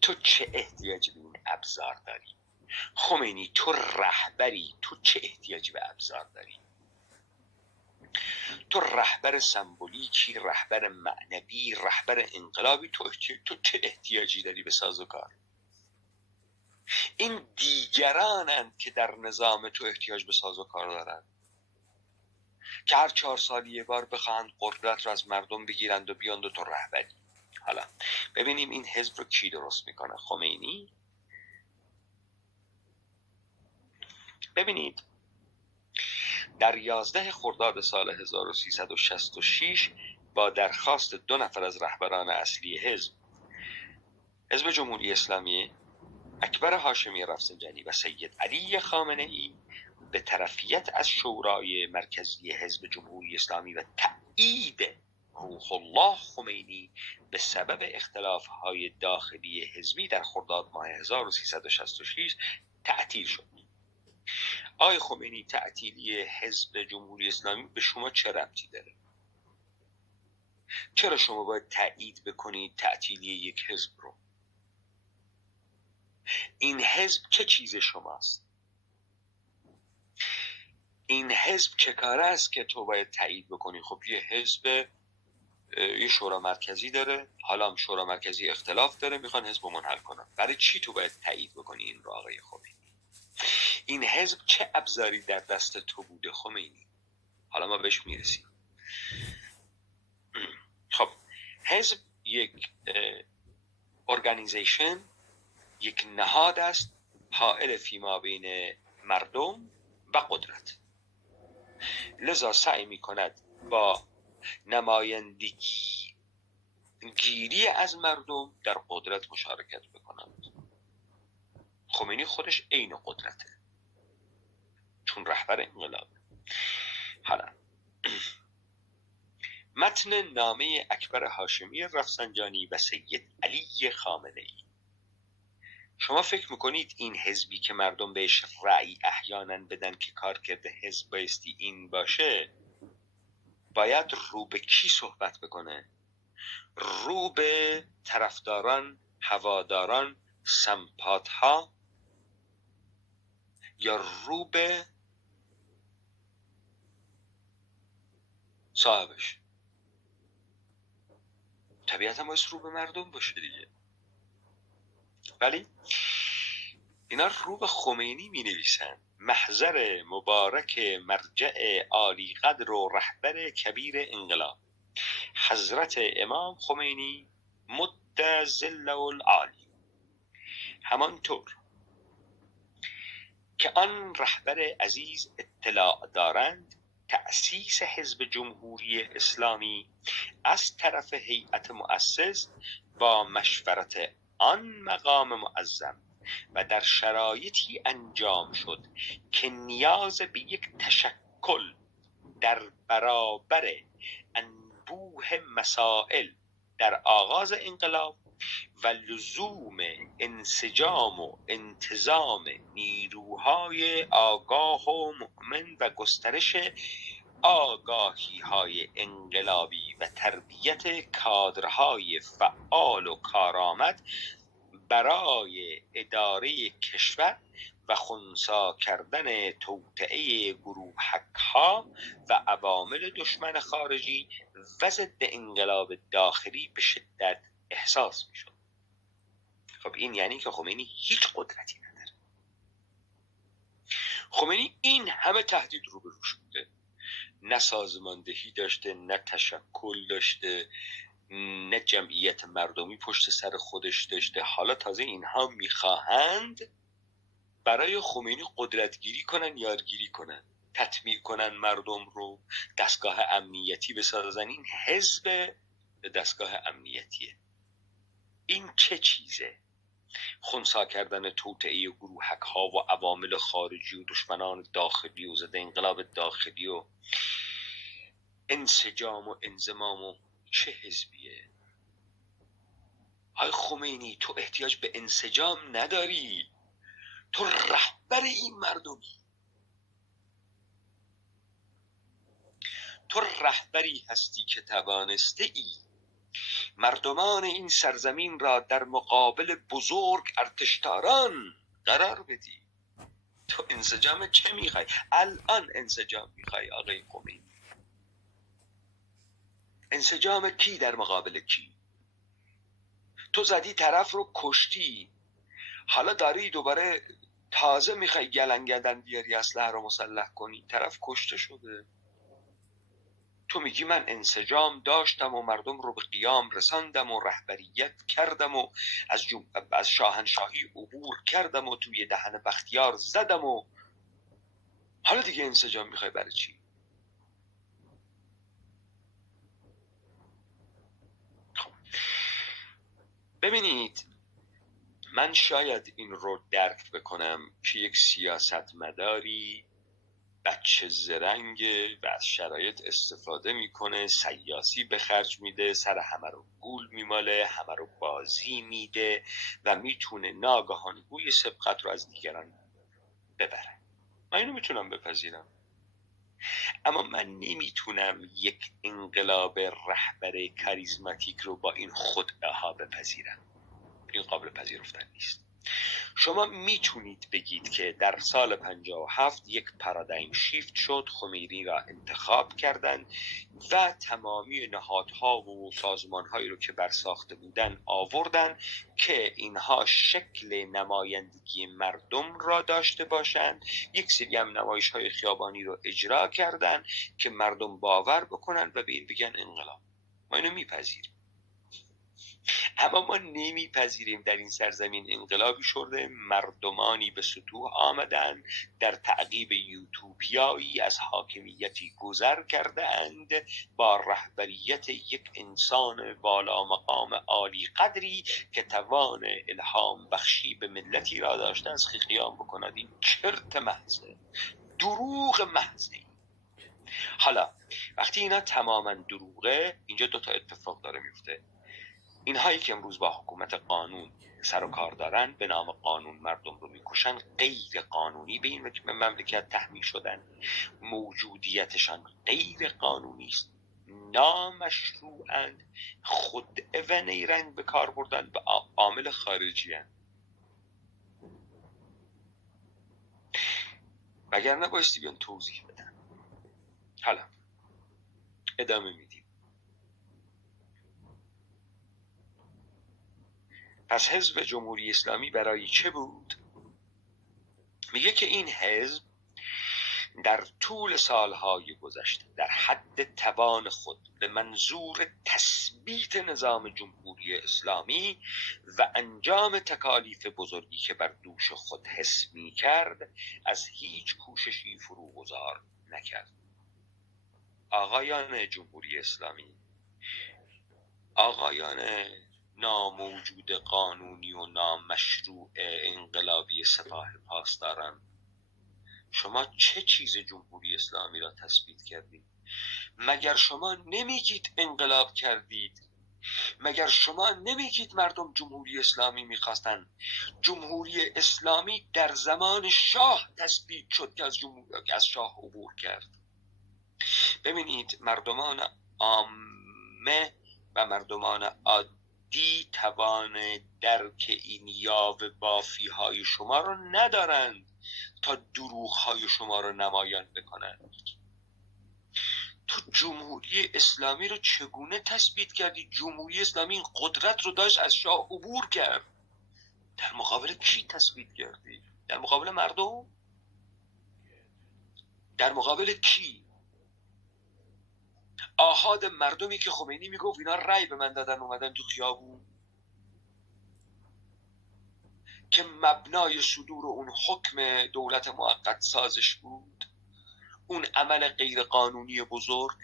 تو چه احتیاجی به این ابزار داری؟ خمینی، تو رهبری، تو چه احتیاجی به ابزار داری؟ تو رهبر سمبولیکی، رهبر معنوی، رهبر انقلابی، تو چه احتیاجی داری به سازوکار؟ این دیگرانند که در نظام تو احتیاج به سازوکار دارند، که هر 4 سال یه بار بخواهند قدرت رو از مردم بگیرند و بیاند و تو رهبری. حالا ببینیم این حزب رو کی درست میکنه؟ خمینی. ببینید در 11 خرداد سال 1366 با درخواست 2 نفر از رهبران اصلی حزب جمهوری اسلامی، اکبر هاشمی رفسنجانی و سید علی خامنه ای، به طرفیت از شورای مرکزی حزب جمهوری اسلامی و تأیید روح الله خمینی به سبب اختلاف‌های داخلی حزبی در خرداد ماه 1366 تعطیل شد. آقای خمینی، تعطیلی حزب جمهوری اسلامی به شما چه ربطی داره؟ چرا شما باید تأیید بکنید تعطیلی یک حزب رو؟ این حزب چه چیز شماست؟ این حزب چه کاره است که تو باید تأیید بکنی؟ خب یه حزب، یه شورا مرکزی داره، حالا هم شورا مرکزی اختلاف داره، میخوان حزب منحل کنن. برای چی تو باید تأیید بکنی این رو آقای خمینی؟ این حزب چه ابزاری در دست تو بوده خمینی؟ حالا ما بهش میرسیم. خب حزب یک ارگانیزیشن، یک نهاد است حائل فیما بین مردم و قدرت. لذا سعی میکند با نمایندگی گیری از مردم در قدرت مشارکت بکنند. خمینی خودش عین قدرته، چون رهبر انقلاب. حالا متن نامه اکبر هاشمی رفسنجانی و سید علی خامنه ای. شما فکر میکنید این حزبی که مردم بهش رأی احیانا بدن که کارکرد حزب بایستی این باشه، باید رو به کی صحبت بکنه؟ رو به طرفداران، هواداران، سمپاتها، یا رو به صاحبش؟ طبیعتا باید رو به مردم باشه دیگه. ولی اینا رو به خمینی می نویسن. محضر مبارک مرجع عالی قدر و رهبر کبیر انقلاب حضرت امام خمینی مد ظله العالی. همانطور که آن رهبر عزیز اطلاع دارند، تأسیس حزب جمهوری اسلامی از طرف هیئت مؤسس با مشورت آن مقام معظم و در شرایطی انجام شد که نیاز به یک تشکل در برابر انبوه مسائل در آغاز انقلاب و لزوم انسجام و انتظام نیروهای آگاه و مؤمن و گسترش آگاهی‌های انقلابی و تربیت کادرهای فعال و کارآمد برای اداره کشور و خنثی کردن توطئه گروهک‌ها و عوامل دشمن خارجی و ضد انقلاب داخلی به شدت احساس می‌شد. خب این یعنی که خمینی هیچ قدرتی نداره. خمینی این همه تهدید رو به روش بوده، نه سازماندهی داشته، نه تشکل داشته، نه جمعیت مردمی پشت سر خودش داشته. حالا تازه اینها میخواهند برای خمینی قدرتگیری کنن، یارگیری کنن، تطمیع کنن مردم رو، دستگاه امنیتی بسازن. این حزب دستگاه امنیتیه. این چه چیزه؟ خنثی کردن توطئه گروهک ها و عوامل خارجی و دشمنان داخلی و ضد انقلاب داخلی و انسجام و انضمام و چه حزبیه؟ های خمینی، تو احتیاج به انسجام نداری، تو رهبر این مردمی، تو رهبری هستی که توانسته ای مردمان این سرزمین را در مقابل بزرگ ارتشداران قرار بدی. تو انسجام چه میخوای؟ الان انسجام میخوای آقای خمینی؟ انسجام کی در مقابل کی؟ تو زدی طرف رو کشتی، حالا داری دوباره تازه میخوای گلنگدن بیاری اسلحه رو مسلح کنی. طرف کشته شده، تو میگی من انسجام داشتم و مردم رو به قیام رساندم و رهبریت کردم و از شاهنشاهی عبور کردم و توی دهن بختیار زدم و حالا دیگه انسجام میخوای برای چی؟ ببینید، من شاید این رو درک بکنم که یک سیاستمداری بچه زرنگه و از شرایط استفاده میکنه، سیاسی به خرج میده، سر همه رو گول میماله، همه رو بازی میده و میتونه ناگهان گوی سبقت رو از دیگران ببره. من اینو میتونم بپذیرم، اما من نمیتونم یک انقلاب رهبر کاریزماتیک رو با این خدعه‌ها بپذیرم. این قابل پذیرفتن نیست. شما میتونید بگید که در سال 57 یک پارادایم شیفت شد، خمینی را انتخاب کردند و تمامی نهادها و سازمانهایی رو که برساخته بودن آوردن که اینها شکل نمایندگی مردم را داشته باشند. یک سری هم نمایش‌های خیابانی رو اجرا کردن که مردم باور بکنن و به این بگن انقلاب. ما اینو میپذیریم، اما ما نمیپذیریم در این سرزمین انقلابی شده، مردمانی به سطوح آمدن، در تعقیب یوتوپیایی از حاکمیتی گذر کرده اند با رهبریت یک انسان بالا مقام عالی قدری که توان الهام بخشی به ملتی را داشته است که قیام بکند. این چرت محضه، دروغ محضه. حالا وقتی اینا تماما دروغه، اینجا دوتا اتفاق داره میفته. اینهایی که امروز با حکومت قانون سر و کار دارن، به نام قانون مردم رو میکشن، غیر قانونی به این مملکت تحمیل شدن، موجودیتشان غیر قانونی است، نامشروعند، خدعه و نیرنگ به کار بردن به عامل خارجی هست. وگرنه بایستی بیان توضیح بدن. حالا ادامه میدیم. پس حزب جمهوری اسلامی برای چه بود؟ میگه که این حزب در طول سالهای گذشته در حد توان خود به منظور تثبیت نظام جمهوری اسلامی و انجام تکالیف بزرگی که بر دوش خود حس می کرد، از هیچ کوششی فروگذار نکرد. آقایان جمهوری اسلامی، آقایان ناموجود قانونی و نامشروع انقلابی سپاه پاسداران، شما چه چیز جمهوری اسلامی را تثبیت کردید؟ مگر شما نمیگید انقلاب کردید؟ مگر شما نمیگید مردم جمهوری اسلامی میخواستن؟ جمهوری اسلامی در زمان شاه تثبیت شد که از شاه عبور کرد. ببینید، مردمان عامه و مردمان عادی توان درک این یاوه بافی های شما رو ندارند تا دروغ های شما رو نمایان بکنند. تو جمهوری اسلامی رو چگونه تثبیت کردی؟ جمهوری اسلامی این قدرت رو داشت، از شاه عبور کرد. در مقابل کی تثبیت کردی؟ در مقابل مردم؟ در مقابل کی؟ آحاد مردمی که خمینی میگفت اینا رأی به من دادن اومدن تو خیابون، که مبنای صدور اون حکم دولت موقت سازش بود، اون عمل غیر قانونی بزرگ.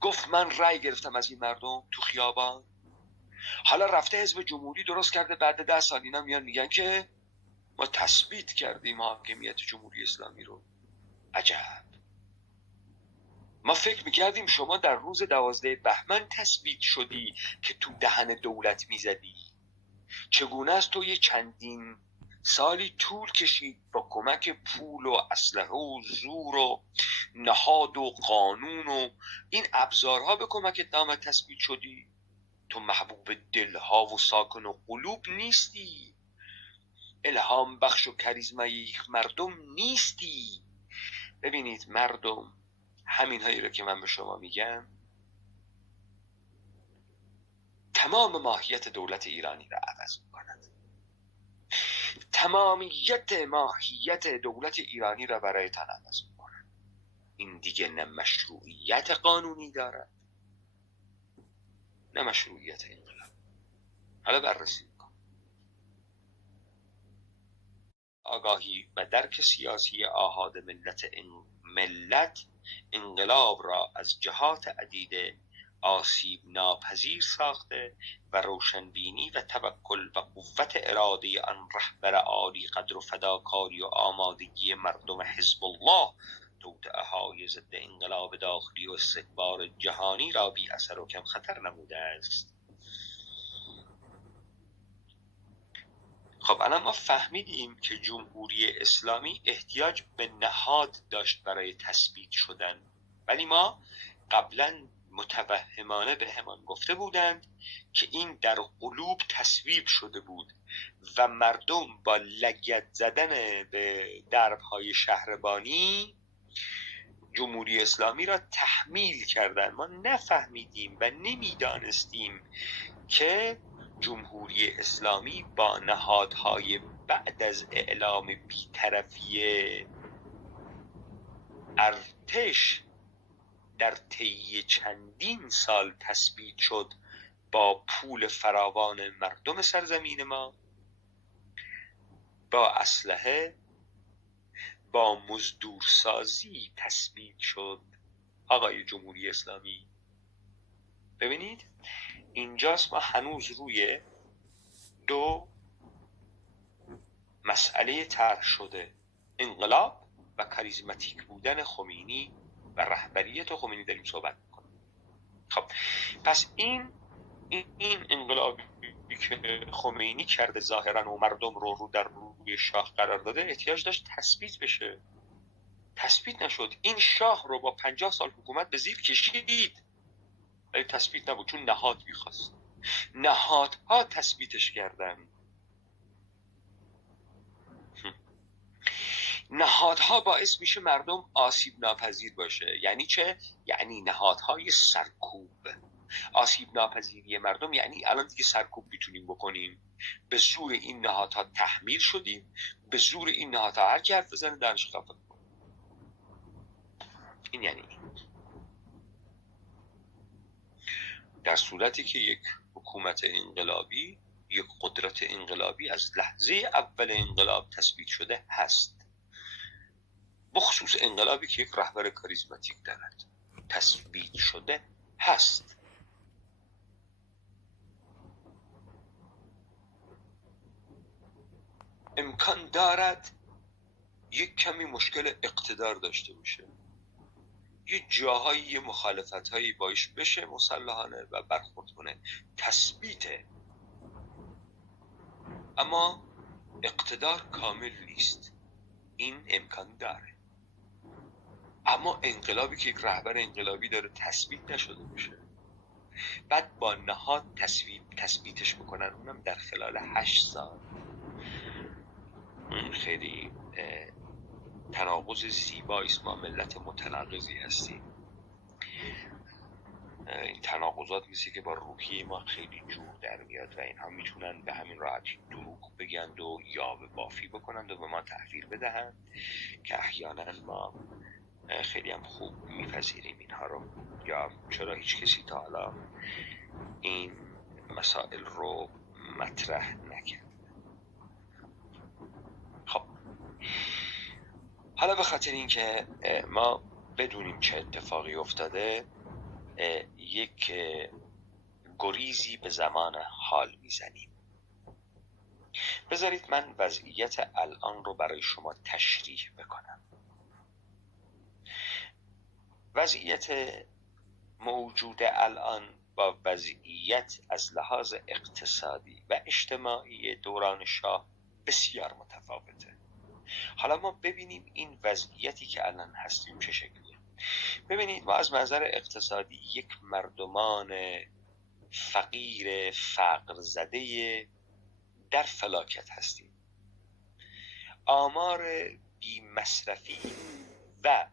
گفت من رأی گرفتم از این مردم تو خیابان. حالا رفته حزب جمهوری درست کرده، بعد 10 سال اینا میان میگن که ما تثبیت کردیم حاکمیت جمهوری اسلامی رو. عجب. ما فکر میکردیم شما در روز 12 بهمن تثبیت شدی که تو دهن دولت میزدی. چگونه است تو یه چندین سالی طول کشید با کمک پول و اسلحه و زور و نهاد و قانون و این ابزارها به کمک نام تثبیت شدی؟ تو محبوب دلها و ساکن و قلوب نیستی، الهام بخش و کریزمای مردم نیستی. ببینید مردم همین هایی رو که من به شما میگم تمام ماهیت دولت ایرانی را عوض میکنند. تمامیت ماهیت دولت ایرانی را برایتان عوض میکنند. این دیگه نه مشروعیت قانونی دارد نه مشروعیت انقلاب. حالا بررسی میکنم. آگاهی و درک سیاسی آحاد ملت انقلاب را از جهات عدیده آسیب ناپذیر ساخته و روشنبینی و توکل و قوت اراده آن رهبر عالی قدر و فداکاری و آمادگی مردم حزب الله توطئه‌های ضد انقلاب داخلی و استکبار جهانی را بی اثر و کم خطر نموده است. خب الان ما فهمیدیم که جمهوری اسلامی احتیاج به نهاد داشت برای تثبیت شدن، ولی ما قبلا متوهمانه به همان گفته بودند که این در قلوب تصویب شده بود و مردم با لگد زدن به دربهای شهربانی جمهوری اسلامی را تحمیل کردند. ما نفهمیدیم و نمیدانستیم که جمهوری اسلامی با نهادهای بعد از اعلام بی‌طرفی ارتش در طی چندین سال تثبیت شد، با پول فراوان مردم سرزمین ما، با اسلحه، با مزدورسازی تثبیت شد. آقای جمهوری اسلامی ببینید اینجاست ما هنوز روی دو مسئله طرح شده، انقلاب و کاریزماتیک بودن خمینی و رهبریت خمینی داریم صحبت میکنیم. خب پس این انقلابی که خمینی کرده ظاهرا و مردم رو در روی شاه قرار داده احتیاج داشت تثبیت بشه، تثبیت نشد. این شاه رو با 50 سال حکومت به زیر کشید ولی تثبیت نبود، چون نهاد میخواست. نهادها تثبیتش کردن. نهادها باعث میشه مردم آسیب ناپذیر باشه. یعنی چه؟ یعنی نهادهای سرکوب. آسیب ناپذیری مردم یعنی الان دیگه سرکوب میتونیم بکنیم، به زور این نهادها تحمیل شدیم، به زور این نهادها هر کی حرف بزنه دانش خلافت کنیم. این یعنی در صورتی که یک حکومت انقلابی، یک قدرت انقلابی از لحظه اول انقلاب تثبیت شده هست، بخصوص انقلابی که یک رهبر کاریزماتیک دارد، تثبیت شده هست. امکان دارد یک کمی مشکل اقتدار داشته باشه، یه جاهایی یه مخالفت‌هایی باش بشه مسلحانه و برخورد کنه، تثبیته، اما اقتدار کامل نیست. این امکان داره. اما انقلابی که یک رهبر انقلابی داره تثبیت نشده باشه، بعد با نهاد تثبیتش بکنن، اونم در خلال 8 سال، این خیلی تناقض زیبایی است. ما ملت متناقضی هستیم. این تناقضات میشه که با روحیه ما خیلی جور در میاد و اینها میتونن به همین راحتی دروغ بگند و یا به بافی بکنند و به ما تحویل بدهند که احیانا ما خیلی هم خوب میپذیریم اینها رو. یا چرا هیچ کسی تا حالا این مسائل رو مطرح نکرد؟ خب حالا به خاطر اینکه ما بدونیم چه اتفاقی افتاده، یک گریزی به زمان حال میزنیم. بذارید من وضعیت الان رو برای شما تشریح بکنم. وضعیت موجود الان با وضعیت از لحاظ اقتصادی و اجتماعی دوران شاه بسیار متفاوته. حالا ما ببینیم این وضعیتی که الان هستیم چه شکلیه. ببینید ما از منظر اقتصادی یک مردمان فقیر فقر زده در فلاکت هستیم. آمار بی مصرفی و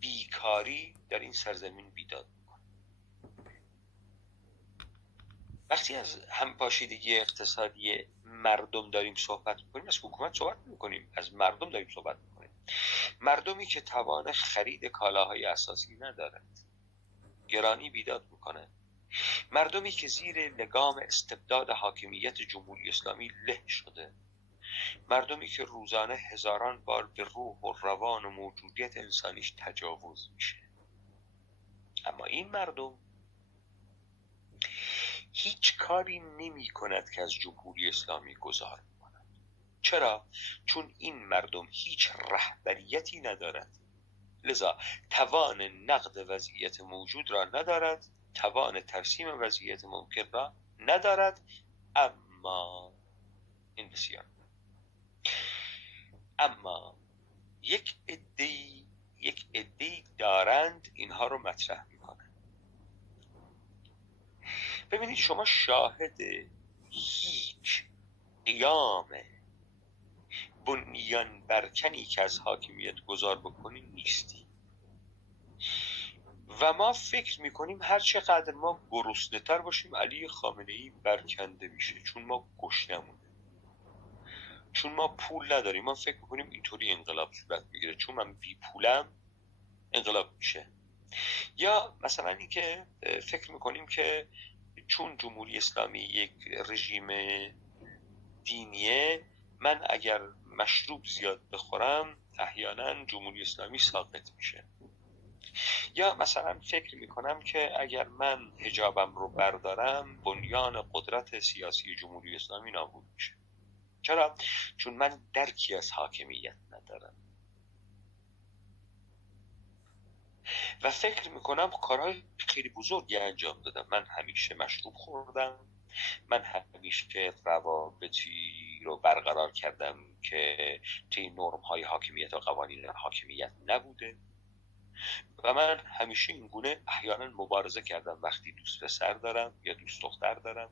بیکاری در این سرزمین بیداد میکنه. وقتی از همپاشیدگی اقتصادی مردم داریم صحبت میکنیم، از حکومت صحبت میکنیم، از مردم داریم صحبت میکنیم. مردمی که توان خرید کالاهای اساسی ندارد، گرانی بیداد میکنه. مردمی که زیر لگام استبداد حاکمیت جمهوری اسلامی له شده. مردمی که روزانه هزاران بار به روح و روان و موجودیت انسانیش تجاوز میشه. اما این مردم هیچ کاری نمی کند که از جمهوری اسلامی گذار کند. چرا؟ چون این مردم هیچ رهبریتی ندارد، لذا توان نقد وضعیت موجود را ندارد، توان ترسیم وضعیت ممکن را ندارد. اما این بسیار، اما یک عده‌ای دارند اینها رو مطرح میکنن. ببینید شما شاهد هیچ قیام بنیان برکنی که از حاکمیت گذار بکنی نیستی و ما فکر میکنیم هر چقدر ما گرسنه تر باشیم علی خامنه‌ای برکنده میشه، چون ما گشنمونه، چون ما پول نداریم. ما فکر میکنیم اینطوری انقلاب صورت میگیره، چون من بی پولم انقلاب میشه. یا مثلا اینکه فکر میکنیم که چون جمهوری اسلامی یک رژیم دینیه، من اگر مشروب زیاد بخورم احیانا جمهوری اسلامی ساقط میشه. یا مثلا فکر میکنم که اگر من حجابم رو بردارم بنیان قدرت سیاسی جمهوری اسلامی نابود میشه. چرا؟ چون من درکی از حاکمیت ندارم و فکر میکنم کارهای خیلی بزرگی انجام دادم. من همیشه مشروب خوردم، من همیشه روابطی رو برقرار کردم که طی نرم های حاکمیت و قوانین حاکمیت نبوده و من همیشه این گونه احیانا مبارزه کردم وقتی دوست پسر دارم یا دوست دختر دارم،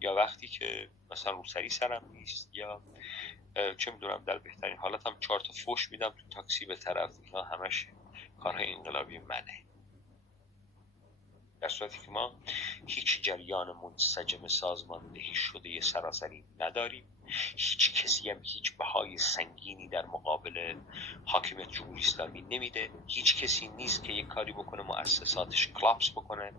یا وقتی که مثلا روسری سرم نیست، یا چه میدونم در بهترین حالت هم 4 تا فوش میدم تو تاکسی به طرف. اینا همش کارهای انقلابی منه، در صورتی که ما هیچ جریان منسجم سازماندهی شده سراسری نداریم. هیچ کسی هم هیچ بهای سنگینی در مقابل حاکمیت جمهوری اسلامی نمیده. هیچ کسی نیست که یک کاری بکنه مؤسساتش کلاپس بکنه،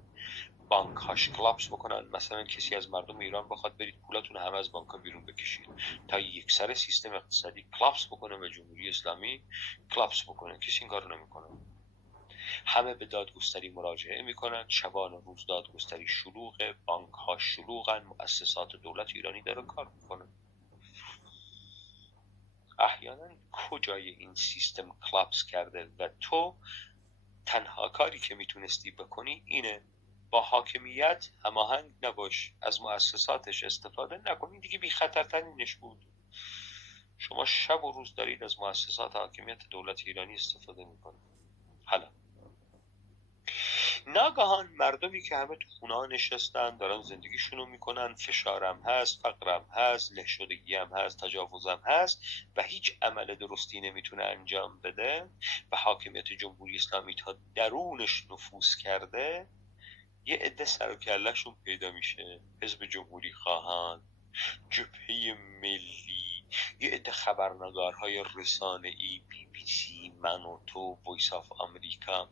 بانک‌هاش کلاپس بکنن. مثلا کسی از مردم ایران بخواد برید پولاتون همه از بانک‌ها بیرون بکشید تا یک سر سیستم اقتصادی کلاپس بکنه و جمهوری اسلامی کلاپس بکنه، کسی این کارو نمیکنه. همه به دادگستری مراجعه میکنن، شبان روز دادگستری شلوغه، بانک‌ها شلوغن، مؤسسات دولت ایرانی داره کار میکنه. احیانا کجای این سیستم کلاپس کرده و تو تنها کاری که میتونستی بکنی اینه با حاکمیت هماهنگ نباش، از مؤسساتش استفاده نکنی، دیگه بی خطرترینش بود. شما شب و روز دارید از مؤسسات حاکمیت دولت ایرانی استفاده میکنید. حالا ناگهان مردمی که همه تو خونه ها نشستن دارن زندگیشونو میکنن، فشارم هست، فقرم هست، له شدگی هم هست، تجاوزم هست و هیچ عمل درستی نمیتونه انجام بده و حاکمیت جمهوری اسلامی تا درونش نفوذ کرده، یه عده سر و کله‌شون پیدا میشه. حزب جمهوری خواهان، جبهه ملی، یه عده خبرنگارهای رسانه‌ای، BBC، BBC، من و تو، وایس آف آمریکا،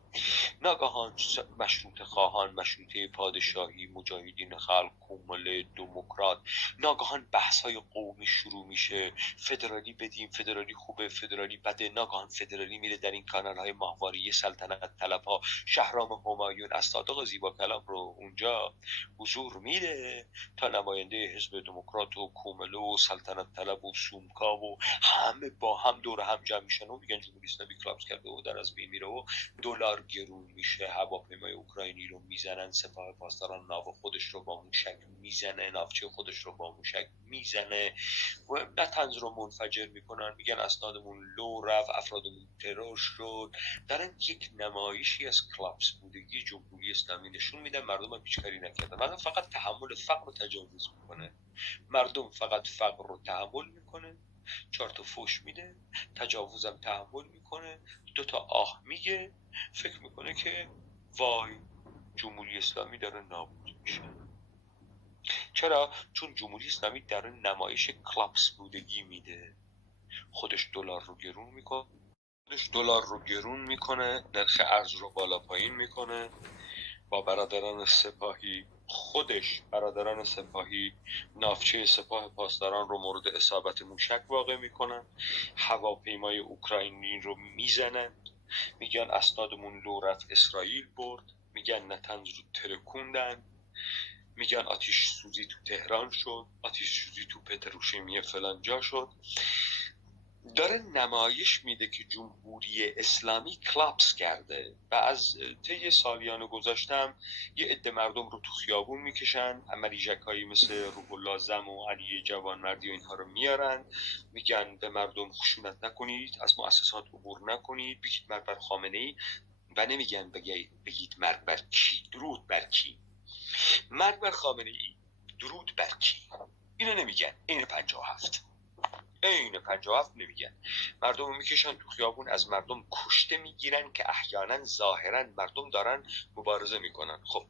ناگهان مشروطه خواهان، مشروطه پادشاهی، مجاهدین خلق، کومله، دموکرات، ناگهان بحث های قومی شروع میشه. فدرالی بدیم، فدرالی خوبه، فدرالی بده. ناگهان فدرالی میره در این کانال های ماهواره سلطنت طلب ها. شهرام همایون از صادق زیبا کلام رو اونجا حضور میده تا نماینده حزب دموکرات و کومله و سلطنت طلب و سومکا و همه با هم دور هم جمع میشن و میگن جمهوری اسلامی کلاپس کرده و در از بین میره و دلار گرون میشه. هواپیمای اوکراینی رو میزنن، سپاه پاسداران ناو خودش رو با موشک میزنه، ناوچه خودش رو با موشک میزنه و نتنز رو منفجر میکنن. میگن اسنادمون لو رفت، افرادمون ترور شد. دارن یک نمایشی از کلاپس بودگی جمهوری اسلامی نشون میدن. مردم هم هیچ کاری نکردن. مردم فقط تحمل فقر رو تجاوز میکنه. مردم فقط فقر رو تحمل میکنه، 4 تا فوش میده، تجاوزم تحمل میکنه، 2 تا آه میگه، فکر میکنه که وای جمهوری اسلامی داره نابود میشه. چرا؟ چون جمهوری اسلامی داره نمایش کلاپس بودگی میده. خودش دلار رو گرون میکنه، نرخ ارز رو بالا پایین میکنه. با برادران سپاهی ناوچه سپاه پاسداران رو مورد اصابت موشک واقع میکنن. هواپیمای اوکراینی رو میزنن. میگن اسنادمون لو رفت، اسرائیل برد. میگن نتنز رو ترکوندن. میگن آتش سوزی تو تهران شد، آتش سوزی تو پتروشیمی فلان جا شد. داره نمایش میده که جمهوری اسلامی کلاپس کرده. و از طی سالیان گذشتم یه عده مردم رو تو خیابون میکشن، مریجکایی مثل روح الله زم و علی جوانمردی و اینها رو میارن، میگن به مردم خشونت نکنید، از مؤسسات عبور نکنید، بگید مرگ بر خامنه ای. و نمیگن بگید مرگ بر کی، درود بر کی. مرگ بر خامنه ای، درود بر کی، اینو نمیگن. این 57 نمیگن. مردم رو میکشن تو خیابون، از مردم کشته میگیرن که احیانا ظاهرا مردم دارن مبارزه میکنن. خب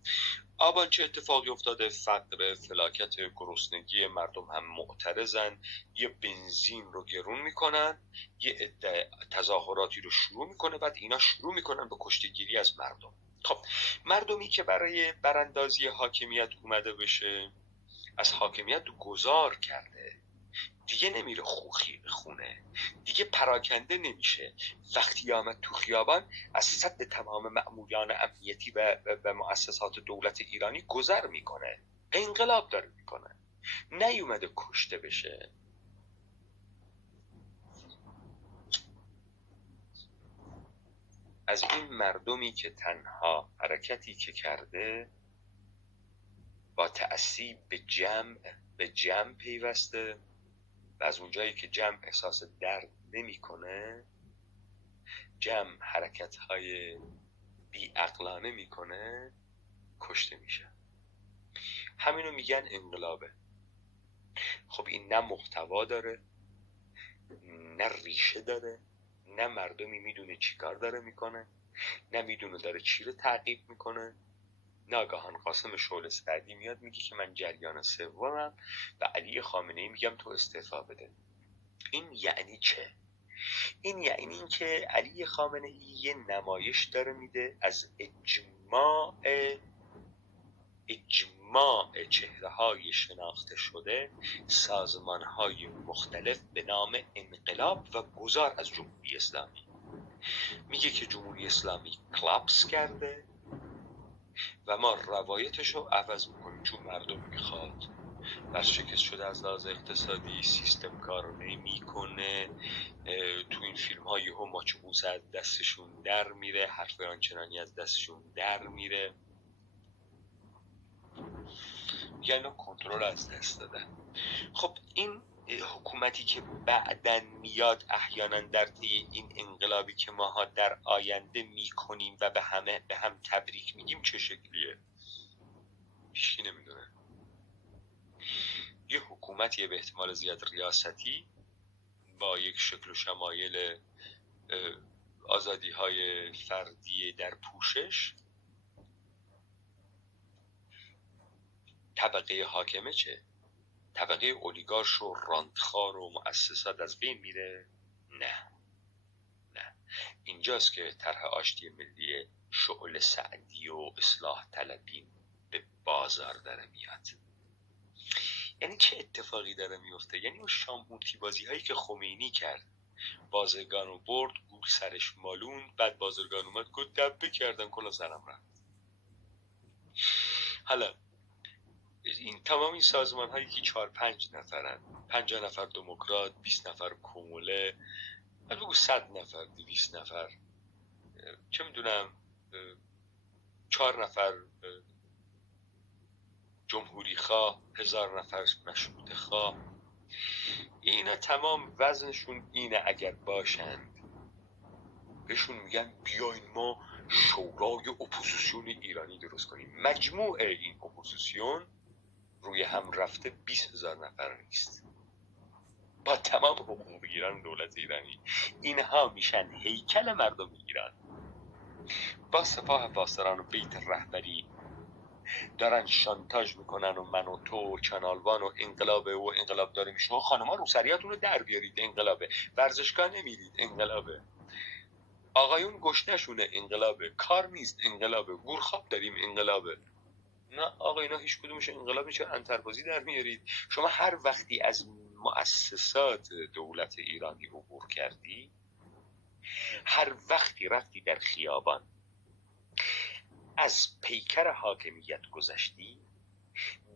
آبان چه اتفاقی افتاده؟ فقر، فلاکت، گرسنگی، مردم هم معترضن، یه بنزین رو گرون میکنن، یه عده تظاهراتی رو شروع میکنه، بعد اینا شروع میکنن به کشته‌گیری از مردم. خب مردمی که برای براندازی حاکمیت اومده بشه، از حاکمیت گذار کرده، دیگه نمیره خونه، دیگه پراکنده نمیشه. وقتی آمد تو خیابان از صد تمام مأموران امنیتی و مؤسسات دولت ایرانی گذر میکنه، انقلاب داره میکنه، نیومده کشته بشه. از این مردمی که تنها حرکتی که کرده با تأثیر به جمع پیوسته و از اونجایی که جمع احساس درد نمیکنه، جمع حرکت‌های بی‌عقلانه میکنه، کشته میشه. همینو میگن انقلابه. خب این نه محتوا داره، نه ریشه داره، نه مردمی میدونه چی کار داره میکنه، نه میدونه داره چی رو تعقیب میکنه. ناگهان قاسم شعله سعدی میاد میگه که من جریان سومم و علی خامنه ای میگم تو استعفا بده. این یعنی چه؟ این یعنی این که علی خامنه ای یه نمایش داره میده از اجماع چهره‌های شناخته شده سازمان‌های مختلف به نام انقلاب و گذار از جمهوری اسلامی. میگه که جمهوری اسلامی کلاپس کرده و ما روایتش رو عوض میکنیم چون مردم میخواد. ورشکست شده از لحاظ اقتصادی، سیستم کار نمیکنه، تو این فیلم ها یهو ماچ بوسه از دستشون در میره، حرف آنچنانی از دستشون در میره، یعنی کنترل از دست دادن. خب این حکومتی که بعدن میاد احیانا در طی این انقلابی که ماها در آینده میکنیم و به هم تبریک میگیم چه شکلیه؟ هیچکی نمیدونه. یه حکومتیه به احتمال زیاد ریاستی با یک شکل و شمایل آزادی های فردی در پوشش. طبقه حاکمه چه؟ طبقه اولیگارش و راندخار و مؤسسات از بین میره؟ نه. اینجاست که طرح آشتی ملی شعله سعدی و اصلاح طلبی به بازار داره میاد. یعنی چه اتفاقی داره میفته؟ یعنی اون شامپوتی بازی هایی که خمینی کرد، بازرگان رو برد گول سرش مالون، بعد بازرگان اومد گفت دبه کردن کلا سرم رفت. حالا این تمام این سازمان هایی که 4-5 نفرن، 50 نفر دموکرات، 20 نفر کموله، بعد بگو 100 نفر، 200 نفر، چه میدونم 4 نفر جمهوری خواه، 1000 نفر مشروطه خواه، اینا تمام وزنشون اینه اگر باشند بهشون میگن بیاین ما شورای اپوزیسیون ایرانی درست کنیم. مجموع این اپوزیسیون روی هم رفته 20,000 نفر نیست، با تمام حقوق بگیرن دولت ایرانی. اینها میشن هیکل مردم ایران. با سپاه پاسداران و بیت رهبری دارن شانتاژ میکنن و من و تو و چنالوان و انقلابه و انقلاب داره میشه. خانما روسریاتون رو در بیارید، انقلابه. ورزشگاه نمیرید، انقلابه. آقایون گشنشونه، انقلابه. کار نیست، انقلابه. گورخواب داریم، انقلابه. نه آقا اینا هیچ کدومش انقلاب نیست. انتربازی در میارید. شما هر وقتی از مؤسسات دولت ایرانی عبور کردی، هر وقتی رفتی در خیابان از پیکر حاکمیت گذشتی،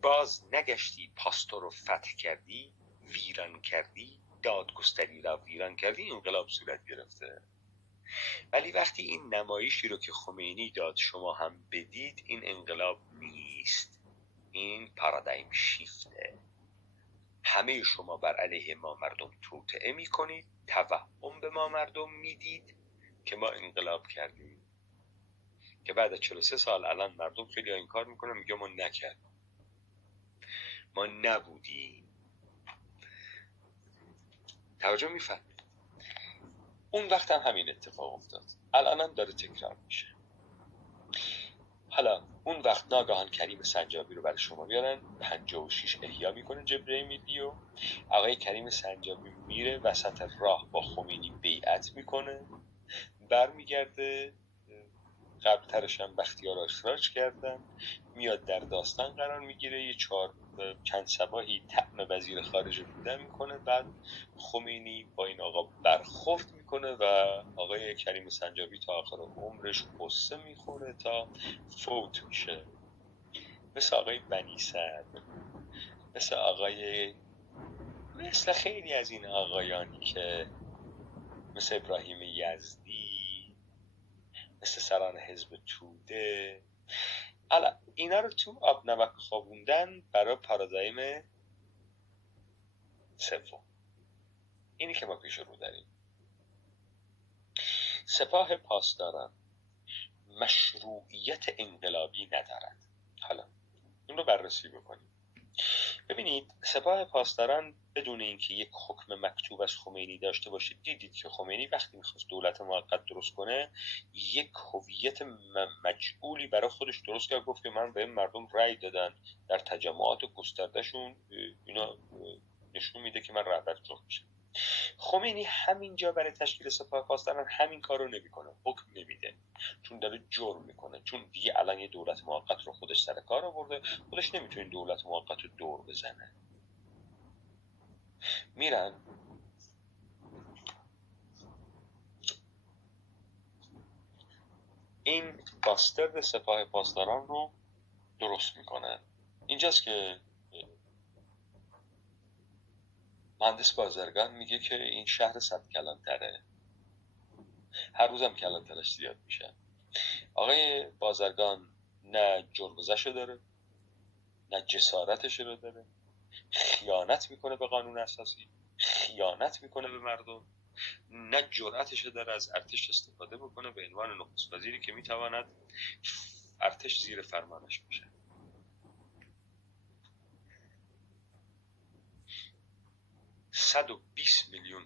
باز نگشتی، پاستور رو فتح کردی، ویران کردی، دادگستری را ویران کردی، انقلاب صورت گرفته. ولی وقتی این نمایشی رو که خمینی داد شما هم بدید، این انقلاب نیست، این پارادایم شیفته. همه شما بر علیه ما مردم توطئه می کنید، توهم به ما مردم میدید که ما انقلاب کردیم، که بعد از 43 سال الان مردم خیلی این کار میکنن، میگه ما نکردیم، ما نبودیم. توجه میفهمید؟ اون وقت هم همین اتفاق افتاد، الان هم داره تکرار میشه. حالا اون وقت ناگهان کریم سنجابی رو برای شما بیارن، 56 احیا میکنه جبرئیل میدی و آقای کریم سنجابی میره وسط راه با خمینی بیعت میکنه، برمیگرده. قبل ترش هم بختیار رو اخراج کردن، میاد در داستان قرار میگیره، یه چند صباحی طعم وزیر خارجه بودن میکنه. بعد خمینی با این آقا برخورد میکنه و آقای کریم سنجابی تا آخر عمرش قصه میخوره تا فوت میشه. مثل آقای بنی سعد، مثل خیلی از این آقایانی که مثل ابراهیم یزدی، مثل سران حزب توده، اینا رو تو آب نمک خوابوندن برای پارادایم سوم. اینی که ما پیش رو داریم. سپاه پاسداران مشروعیت انقلابی ندارد. حالا این رو بررسی بکنیم. ببینید سپاه پاسداران بدون اینکه یک حکم مکتوب از خمینی داشته باشه، دیدید که خمینی وقتی میخواست دولت موقت درست کنه یک هویت مجعولی برای خودش درست کرد. گفت که من به مردم رأی دادن، در تجمعات گستردهشون اینا نشون میده که من رهبرشون میشم. خمینی همینجا برای تشکیل سپاه پاسداران همین کارو نمیکنه، حکم نمیده، چون داره جرم میکنه، چون دیگه الان یه دولت موقت رو خودش سر کار آورده، خودش نمیتونه دولت موقت رو دور بزنه. میرن این باسترد سپاه پاسداران رو درست میکنن. اینجاست که مهندس بازرگان میگه که این شهر 100 کلانتره، هر روزم کلانترش زیاد میشه. آقای بازرگان نه جربزشو داره، نه جسارتش رو داره، خیانت میکنه به قانون اساسی، خیانت میکنه به مردم، نه جرأتش داره از ارتش استفاده بکنه به عنوان نخست وزیری که میتواند ارتش زیر فرمانش باشه. $120 میلیون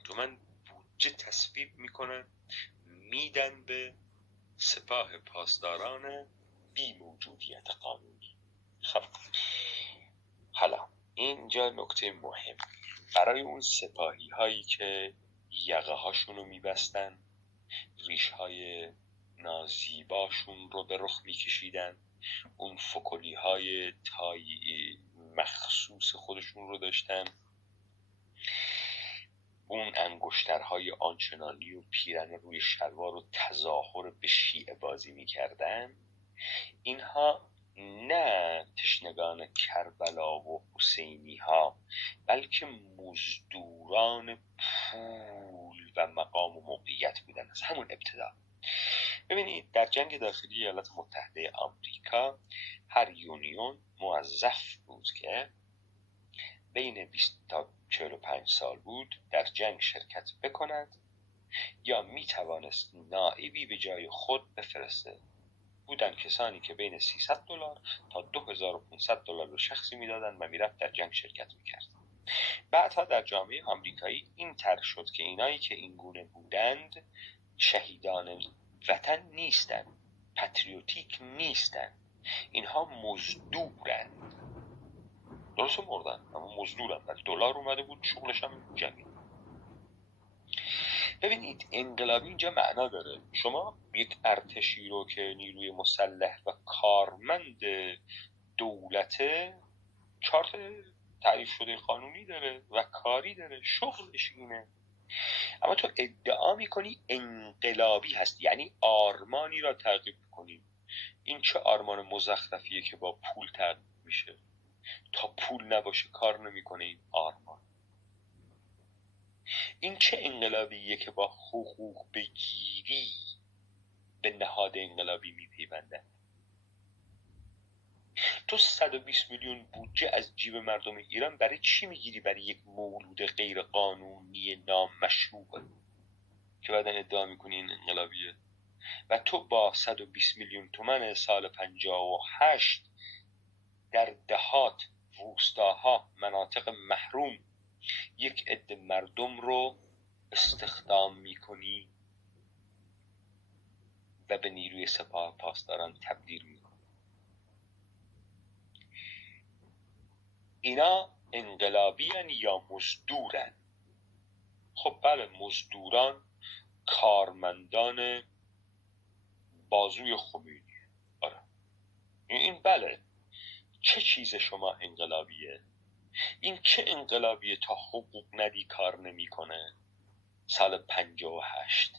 بودجه تصویب میکنن، میدن به سپاه پاسداران بی موجودیت قانونی. خب حالا اینجا نکته مهم برای اون سپاهی هایی که یقه هاشون رو میبستن ریش‌های نازیباشون رو به رخ می‌کشیدن، اون فکلی‌های تایی مخصوص خودشون رو داشتن، اون انگشترهای آنچنانی و پیرن روی شلوار و تظاهر به شیعه بازی می‌کردن. اینها نه تشنگان کربلا و حسینی ها، بلکه مزدوران پول و مقام و موقعیت بودن از همون ابتدا. ببینید در جنگ داخلی ایالات متحده آمریکا هر یونیون موظف بود که بین 20 تا 45 سال بود در جنگ شرکت بکند یا میتوانست نائبی به جای خود بفرسته. بودن کسانی که بین $300 تا $2500 به شخصی میدادن و میرفت در جنگ شرکت میکرد. بعدها در جامعه آمریکایی این طرح شد که اینایی که این گونه بودند شهیدان وطن نیستند، پاتریوتیک نیستند، اینها مزدورند. درست مردن اما مزدورند، ولی دلار اومده بود شغلش هم جنگ. ببینید انقلابی اینجا معنا داره. شما یک ارتشی رو که نیروی مسلح و کارمند دولته، چارت تعریف شده قانونی داره و کاری داره، شغلش اینه. اما تو ادعا میکنی انقلابی هست، یعنی آرمانی را تعقیب کنی. این چه آرمان مزخرفیه که با پول تعقیب میشه؟ تا پول نباشه کار نمیکنه این آرمان. این چه انقلابیه که با حقوق بگیری به نهاد انقلابی میپیوندن؟ تو 120 میلیون بودجه از جیب مردم ایران برای چی میگیری؟ برای یک مولود غیر قانونی نامشروع که بعدن ادعا میکنی این انقلابیه. و تو با 120 میلیون تومان سال 58 در دهات، روستاها، مناطق محروم یک عده مردم رو استخدام میکنی و به نیروی سپاه پاسداران تبدیل میکنی. اینا انقلابیان یا مزدورن؟ خب بله، مزدوران، کارمندان بازوی خمینی. آره این بله. چه چیز شما انقلابیه؟ این چه انقلابیه تا حقوق ندی کار نمیکنه؟ سال 58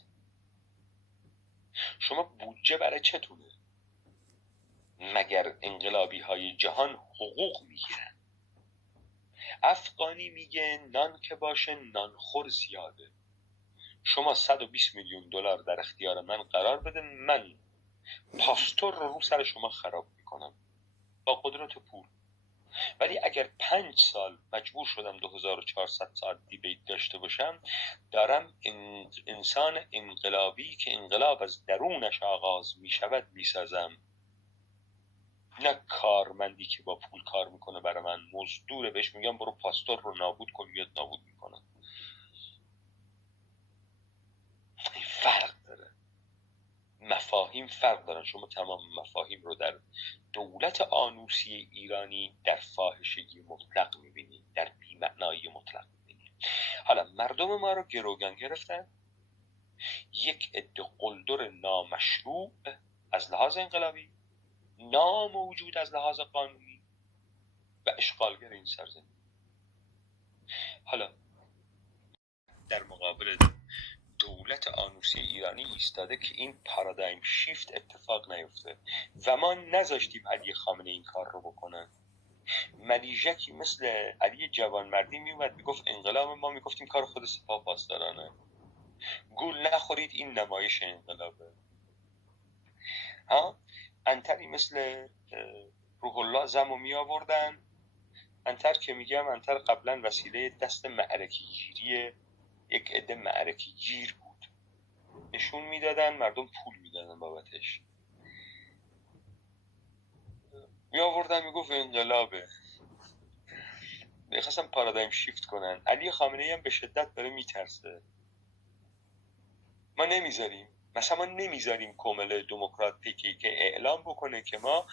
شما بودجه برای چتونه؟ مگر انقلابی های جهان حقوق میگیرن؟ افغانی میگه نان که باشه نانخور زیاده. شما 120 میلیون دلار در اختیار من قرار بده، من پاستور رو سر شما خراب میکنم با قدرت پول. ولی اگر 5 سال مجبور شدم 2400 ساعت دیبیت داشته باشم، دارم انسان انقلابی که انقلاب از درونش آغاز میشود میسازم، نه کارمندی که با پول کار میکنه برای من مزدوره بهش میگم برو پاستور رو نابود کن، میاد نابود میکنه. فرق داره، مفاهیم فرق دارن. شما تمام مفاهیم رو در دولت آنوسی ایرانی در فاحشگی مطلق میبینید، در بی‌معنایی مطلق میبینید. حالا مردم ما رو گروگان گرفتن، یک عده قلدر نامشروع از لحاظ انقلابی، ناموجود از لحاظ قانونی و اشغالگر این سرزمین. حالا در مقابل دولت آنوسی ایرانی ایستاده که این پارادایم شیفت اتفاق نیفته و ما نذاشتیم علی خامنه این کار رو بکنه. ملیژکی مثل علی جوانمردی میومد میگفت انقلاب، ما میگفتیم کار خود سپاه پاسدارانه. گول نخورید این نمایش انقلابه. ها انتری مثل روح الله زمو می آوردن. انتر که میگم انتر قبلا وسیله دست معرکه گیری یک عده معرکه گیر بود، نشون میدادن، مردم پول میدادن بابتش. می آوردن میگفت انقلابه، میخواستن پارادایم شیفت کنن. علی خامنه‌ای هم به شدت داره میترسه. ما نمیذاریم، مثلا ما نمیذاریم کمل دموکرات پیکی که اعلام بکنه که ما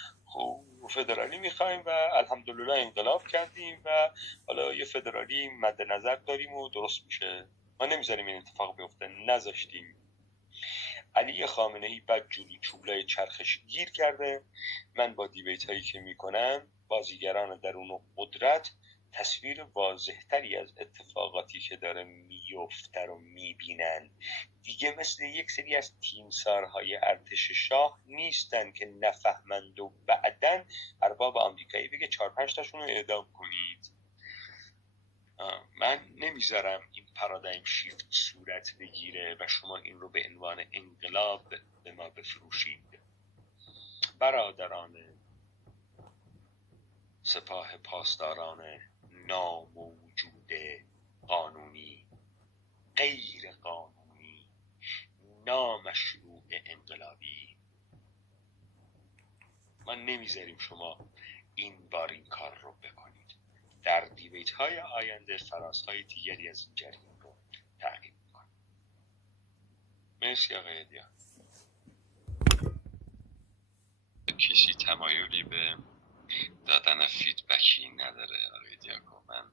فدرالی میخوایم و الحمدلله انقلاب کردیم و حالا یه فدرالی مد نظر داریم و درست میشه. ما نمیذاریم این اتفاق بیفته، نذاشتیم. علی خامنه‌ای بعد جلو چولای چرخش گیر کرده. من با دیبیت هایی که میکنم بازیگران درون قدرت تصویر واضحتری از اتفاقاتی که داره میفته رو میبینن. دیگه مثل یک سری از تیمسارهای ارتش شاه نیستن که نفهمند و بعدن ارباب آمریکایی بگه 4-5 تاشون رو اعدام کنید. من نمیذارم این پارادایم شیفت صورت بگیره و شما این رو به عنوان انقلاب به ما بفروشید. برادران سپاه پاسداران ناموجود قانونی، غیر قانونی، نامشروع انقلابی، ما نمیذاریم شما این بار این کار رو بکنید. در دیبیت های آینده فرازهای دیگری از این جریان رو تعقیب میکنم. مرسی آقای دیا. کسی تمایلی به دادن فیدبکی نداره آقای دیاکو؟ من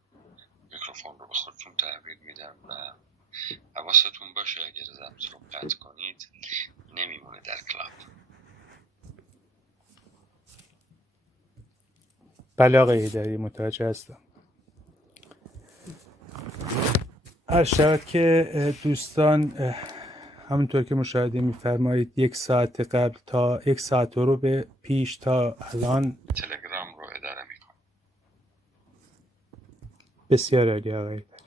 میکروفون رو به خودتون تحویل میدم و حواستون باشه اگر ضبط رو قطع کنید نمیمونه در کلاب. بله آقای هیدری متوجه هستم. عرض شود که دوستان همونطور که مشاهده میفرمایید 1 ساعت قبل تا 1 ساعت رو به پیش تا الان تلگرام رو اداره میکنم. بسیار عالی آقای هیدری.